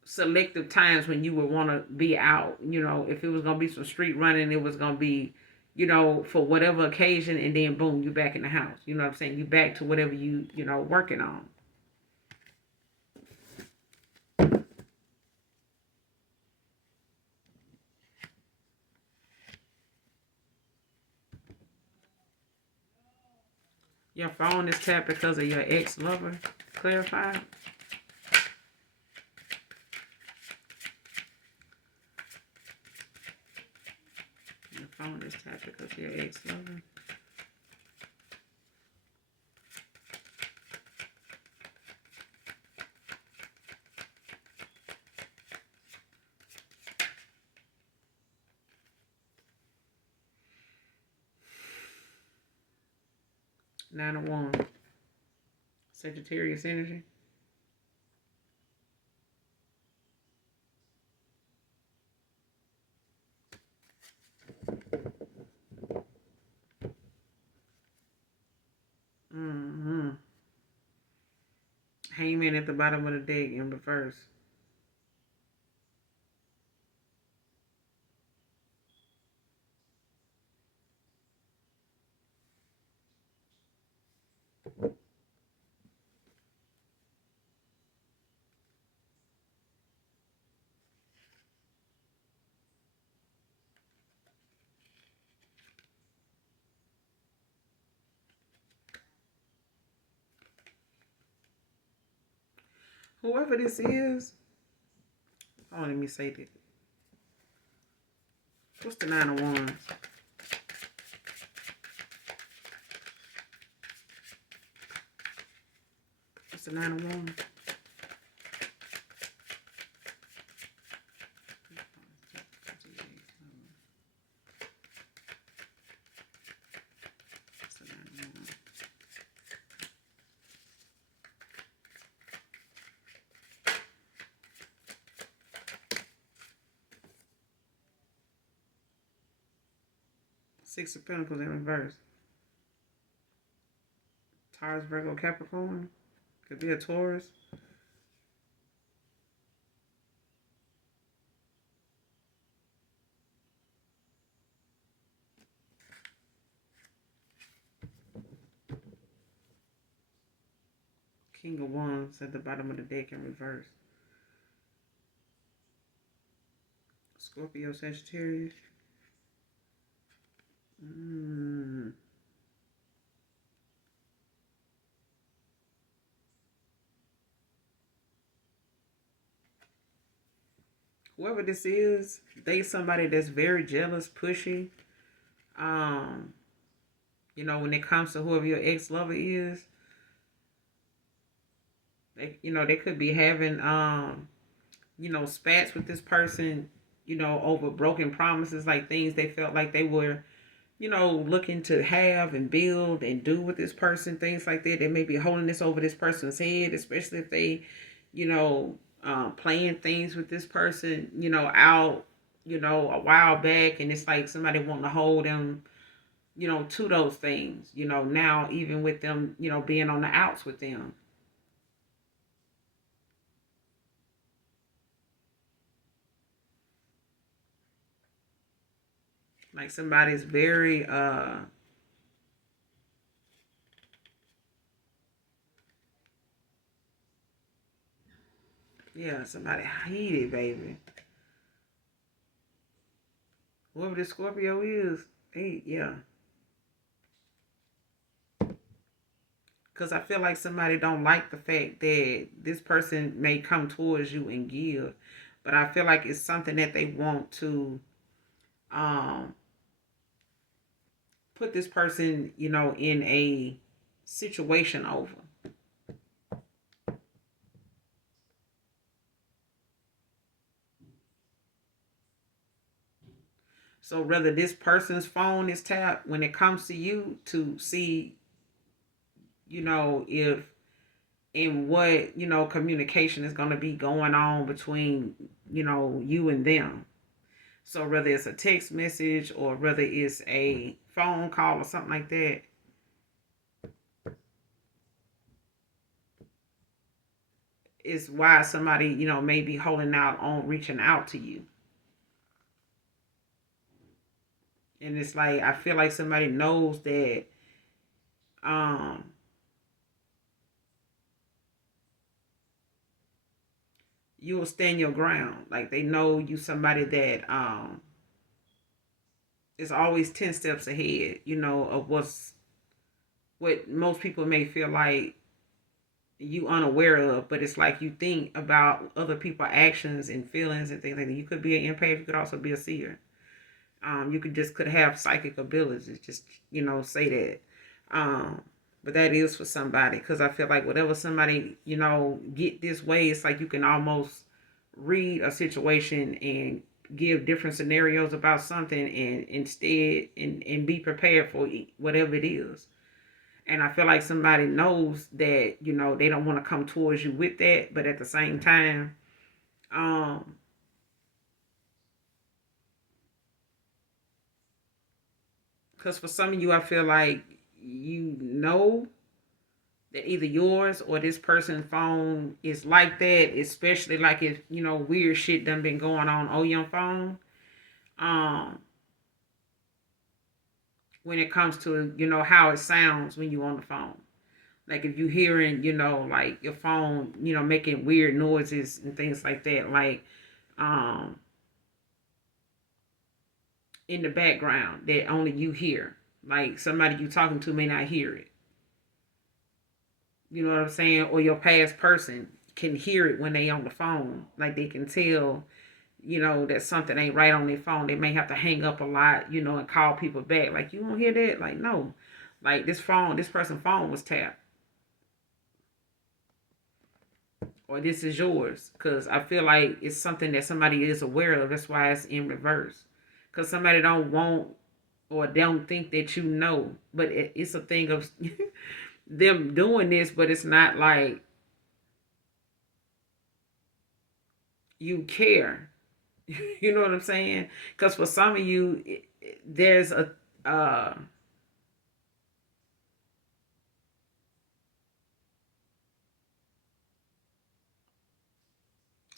selective times when you would want to be out. If it was going to be some street running, it was going to be, for whatever occasion, and then boom, you back in the house. You know what I'm saying? You back to whatever working on. Your phone is tapped because of your ex-lover. Clarify. Your phone is tapped because of your ex-lover. Nine of Wands. Sagittarius energy. Mm-hmm. Hangman at the bottom of the deck in reverse. Whoever this is, oh, let me say that. What's the Nine of Wands? What's the Nine of Wands? Six of Pentacles in reverse. Taurus, Virgo, Capricorn. Could be a Taurus. King of Wands at the bottom of the deck in reverse. Scorpio, Sagittarius. Whoever this is, they somebody that's very jealous, pushy, um, When it comes to whoever your ex lover is, they could be having spats with this person, over broken promises, like things they felt like they were, looking to have and build and do with this person, things like that. They may be holding this over this person's head, especially if they, playing things with this person, out, a while back, and it's like somebody wanting to hold them, to those things, now even with them, being on the outs with them. Like somebody's very yeah, somebody heated, baby. Whoever the Scorpio is, hey, yeah. Because I feel like somebody don't like the fact that this person may come towards you and give, but I feel like it's something that they want to um put this person, in a situation over. So whether this person's phone is tapped when it comes to you to see, if and what, communication is going to be going on between, you and them. So whether it's a text message or whether it's a phone call or something like that, is why somebody, may be holding out on reaching out to you. And it's like I feel like somebody knows that um you will stand your ground. Like they know you somebody that is always 10 steps ahead, of what most people may feel like you unaware of, but it's like you think about other people's actions and feelings and things like that. You could be an empath, you could also be a seer. You could have psychic abilities, just say that. Um, but that is for somebody, because I feel like whatever somebody get this way, it's like you can almost read a situation and give different scenarios about something, and instead and be prepared for whatever it is. And I feel like somebody knows that they don't want to come towards you with that, but at the same time, um, because for some of you, I feel like that either yours or this person's phone is like that, especially like if weird shit done been going on your phone. Um, when it comes to how it sounds when you on the phone. Like if you hearing like your phone making weird noises and things like that, like um in the background that only you hear. Like somebody you talking to may not hear it. You know what I'm saying? Or your past person can hear it when they on the phone. Like they can tell, that something ain't right on their phone. They may have to hang up a lot, and call people back. Like, you won't hear that? Like, no. Like this person's phone was tapped. Or this is yours. Because I feel like it's something that somebody is aware of. That's why it's in reverse. Because somebody don't want or don't think that but it's a thing of them doing this, but it's not like you care. You know what I'm saying? Because for some of you, there's a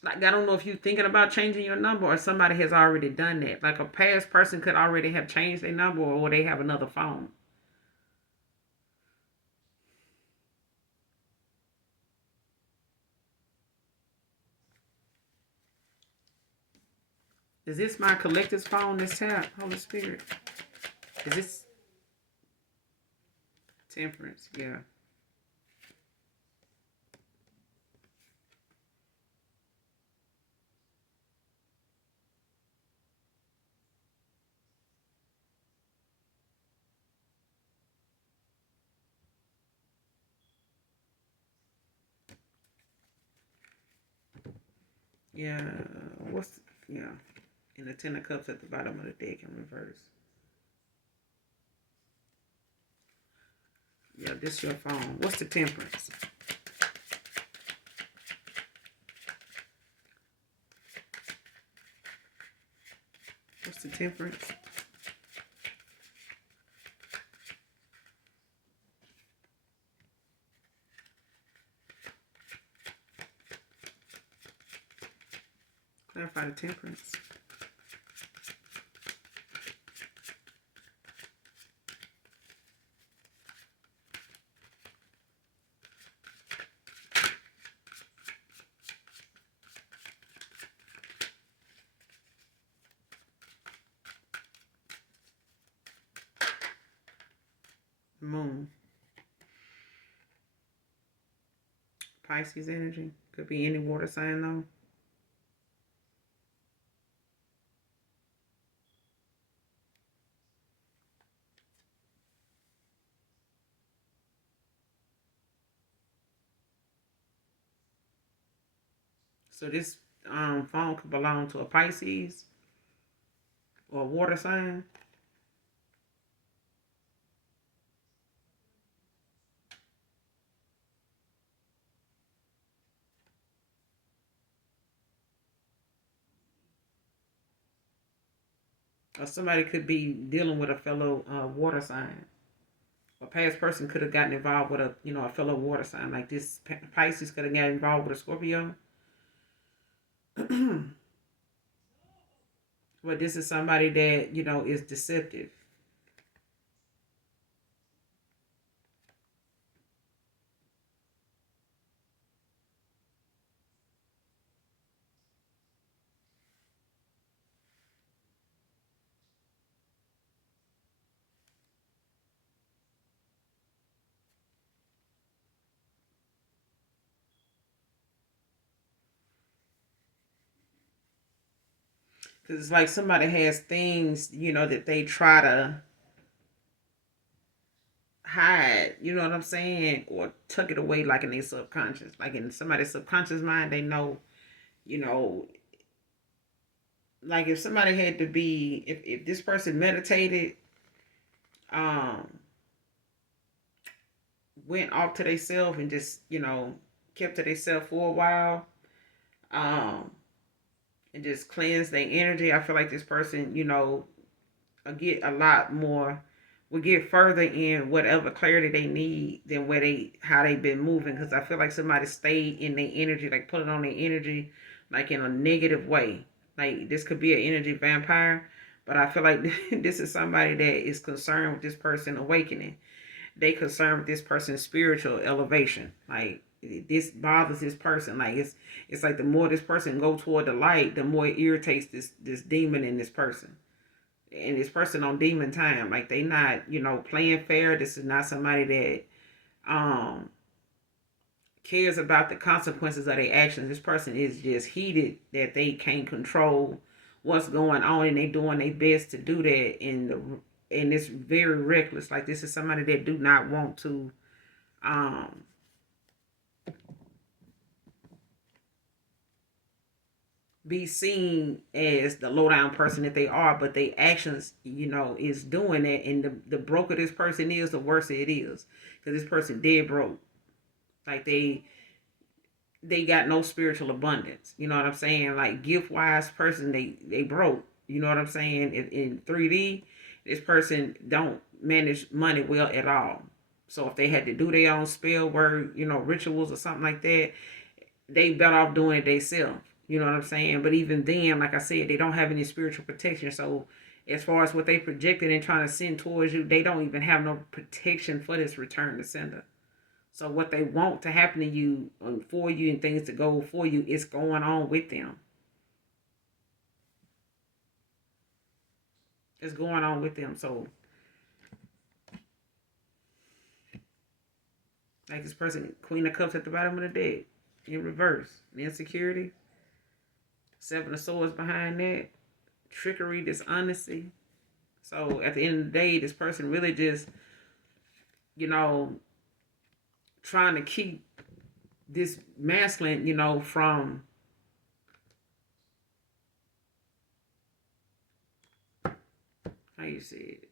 like, I don't know if you're thinking about changing your number or somebody has already done that. Like a past person could already have changed their number, or they have another phone. Is this my collective's phone? This tap, Holy Spirit. Is this Temperance? Yeah. Yeah. What's yeah? And the Ten of Cups at the bottom of the deck in reverse. Yeah, this your phone. What's the Temperance? What's the Temperance? Clarify the Temperance. Moon. Pisces energy. Could be any water sign though. So this phone could belong to a Pisces or a water sign. Or somebody could be dealing with a fellow water sign. A past person could have gotten involved with a fellow water sign. Like this Pisces could have gotten involved with a Scorpio. But this is somebody that is deceptive. Because it's like somebody has things that they try to hide. You know what I'm saying? Or tuck it away, like in their subconscious, like in somebody's subconscious mind. They know, you know, like if somebody had to be, if this person meditated, um, went off to themselves and just kept to themselves for a while, um, and just cleanse their energy. I feel like this person, get a lot more, will get further in whatever clarity they need than where they how they've been moving. Because I feel like somebody stayed in their energy, like put it on their energy, like in a negative way. Like this could be an energy vampire, but I feel like this is somebody that is concerned with this person awakening. They concerned with this person's spiritual elevation. Like this bothers this person. Like it's like the more this person go toward the light, the more it irritates this demon in this person. And this person on demon time. Like they not, playing fair. This is not somebody that cares about the consequences of their actions. This person is just heated that they can't control what's going on, and they doing their best to do that. And it's very reckless. Like this is somebody that do not want to um be seen as the low down person that they are, but their actions, is doing that. And the broker this person is, the worse it is, because this person dead broke. Like they got no spiritual abundance. You know what I'm saying? Like gift wise person, they broke. You know what I'm saying? In 3D, this person don't manage money well at all. So if they had to do their own spell word, rituals or something like that, they better off doing it themselves. You know what I'm saying? But even then, like I said, they don't have any spiritual protection. So as far as what they projected and trying to send towards you, they don't even have no protection for this return to sender. So what they want to happen to you and for you and things to go for you is going on with them. It's going on with them. So like this person, Queen of Cups at the bottom of the deck in reverse. Insecurity. Seven of Swords behind that. Trickery, dishonesty. So at the end of the day, this person really just, you know, trying to keep this masculine, from how you say it?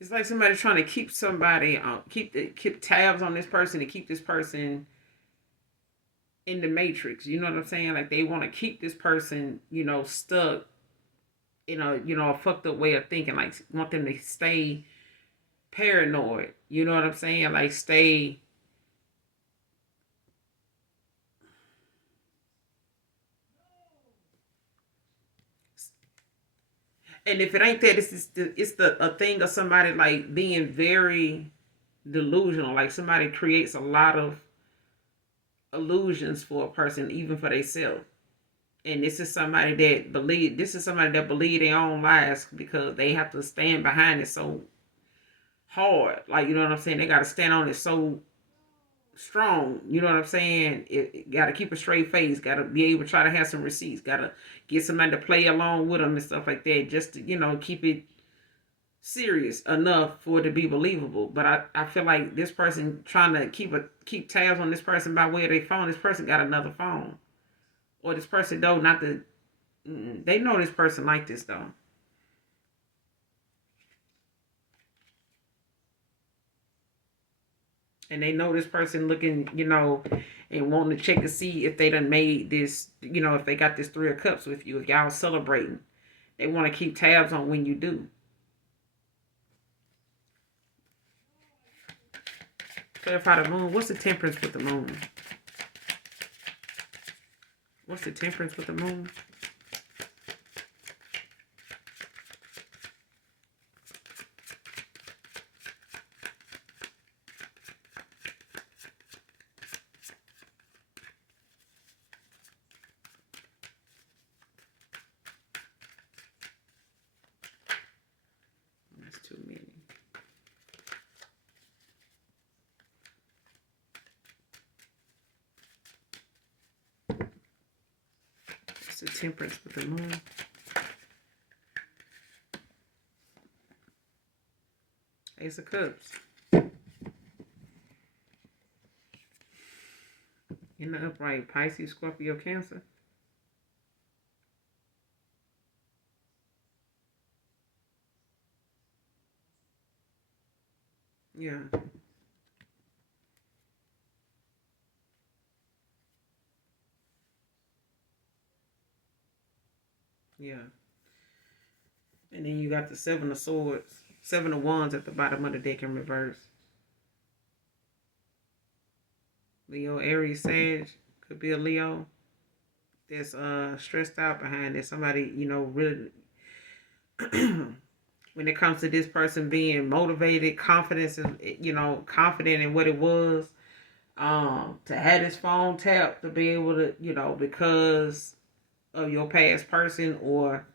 It's like somebody trying to keep somebody keep tabs on this person to keep this person in the matrix. You know what I'm saying? Like they want to keep this person, stuck in a fucked up way of thinking. Like want them to stay paranoid. You know what I'm saying? Like stay. And if it ain't that, it's the a thing of somebody like being very delusional. Like somebody creates a lot of illusions for a person, even for themselves. And this is somebody that believe their own lies because they have to stand behind it so hard. Like you know what I'm saying? They got to stand on it so strong. You know what I'm saying? It got to keep a straight face. Got to be able to try to have some receipts. Got to get somebody to play along with them and stuff like that, just to keep it serious enough for it to be believable. But I feel like this person trying to keep tabs on this person by way of their phone. This person got another phone, or this person don't not the. They know this person like this though. And they know this person looking, and wanting to check to see if they done made this, if they got this 3 of Cups with you, if y'all celebrating. They want to keep tabs on when you do. Clarify the moon. What's the temperance with the moon? What's the temperance with the moon? That's too many. What's the temperance with the moon? Ace of Cups. In the upright, Pisces, Scorpio, Cancer. Yeah. Yeah. And then you got the 7 of Swords, 7 of Wands at the bottom of the deck in reverse. Leo, Aries, Sag. Could be a Leo that's stressed out behind it. Somebody, really when it comes to this person being motivated, confidence, confident in what it was, to have his phone tapped to be able to, because of your past person, or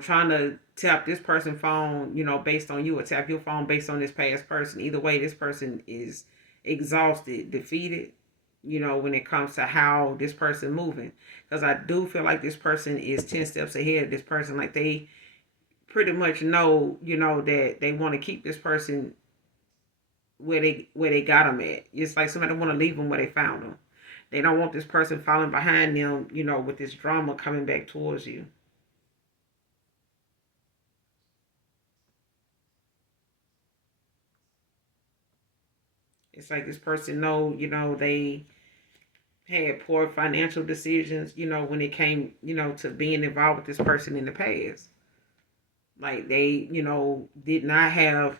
trying to tap this person's phone, based on you, or tap your phone based on this past person. Either way, this person is exhausted, defeated, when it comes to how this person moving. Because I do feel like this person is 10 steps ahead of this person. Like they pretty much know, that they want to keep this person where they got them at. It's like somebody want to leave them where they found them. They don't want this person falling behind them, with this drama coming back towards you. It's like this person know, they had poor financial decisions, when it came, to being involved with this person in the past. Like they, did not have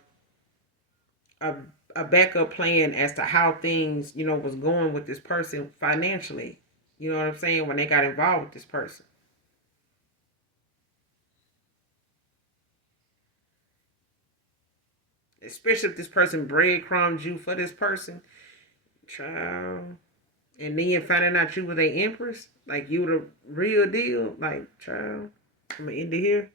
a a backup plan as to how things, was going with this person financially. You know what I'm saying? When they got involved with this person. Especially if this person breadcrumbed you for this person. Child. And then finding out you was a empress, like you the real deal, like child. I'm gonna end it here.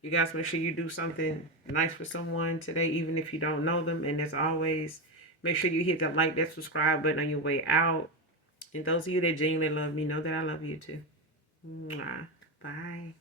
You guys make sure you do something nice for someone today, even if you don't know them. And as always, make sure you hit that like, that subscribe button on your way out. And those of you that genuinely love me know that I love you too. Mwah. Bye.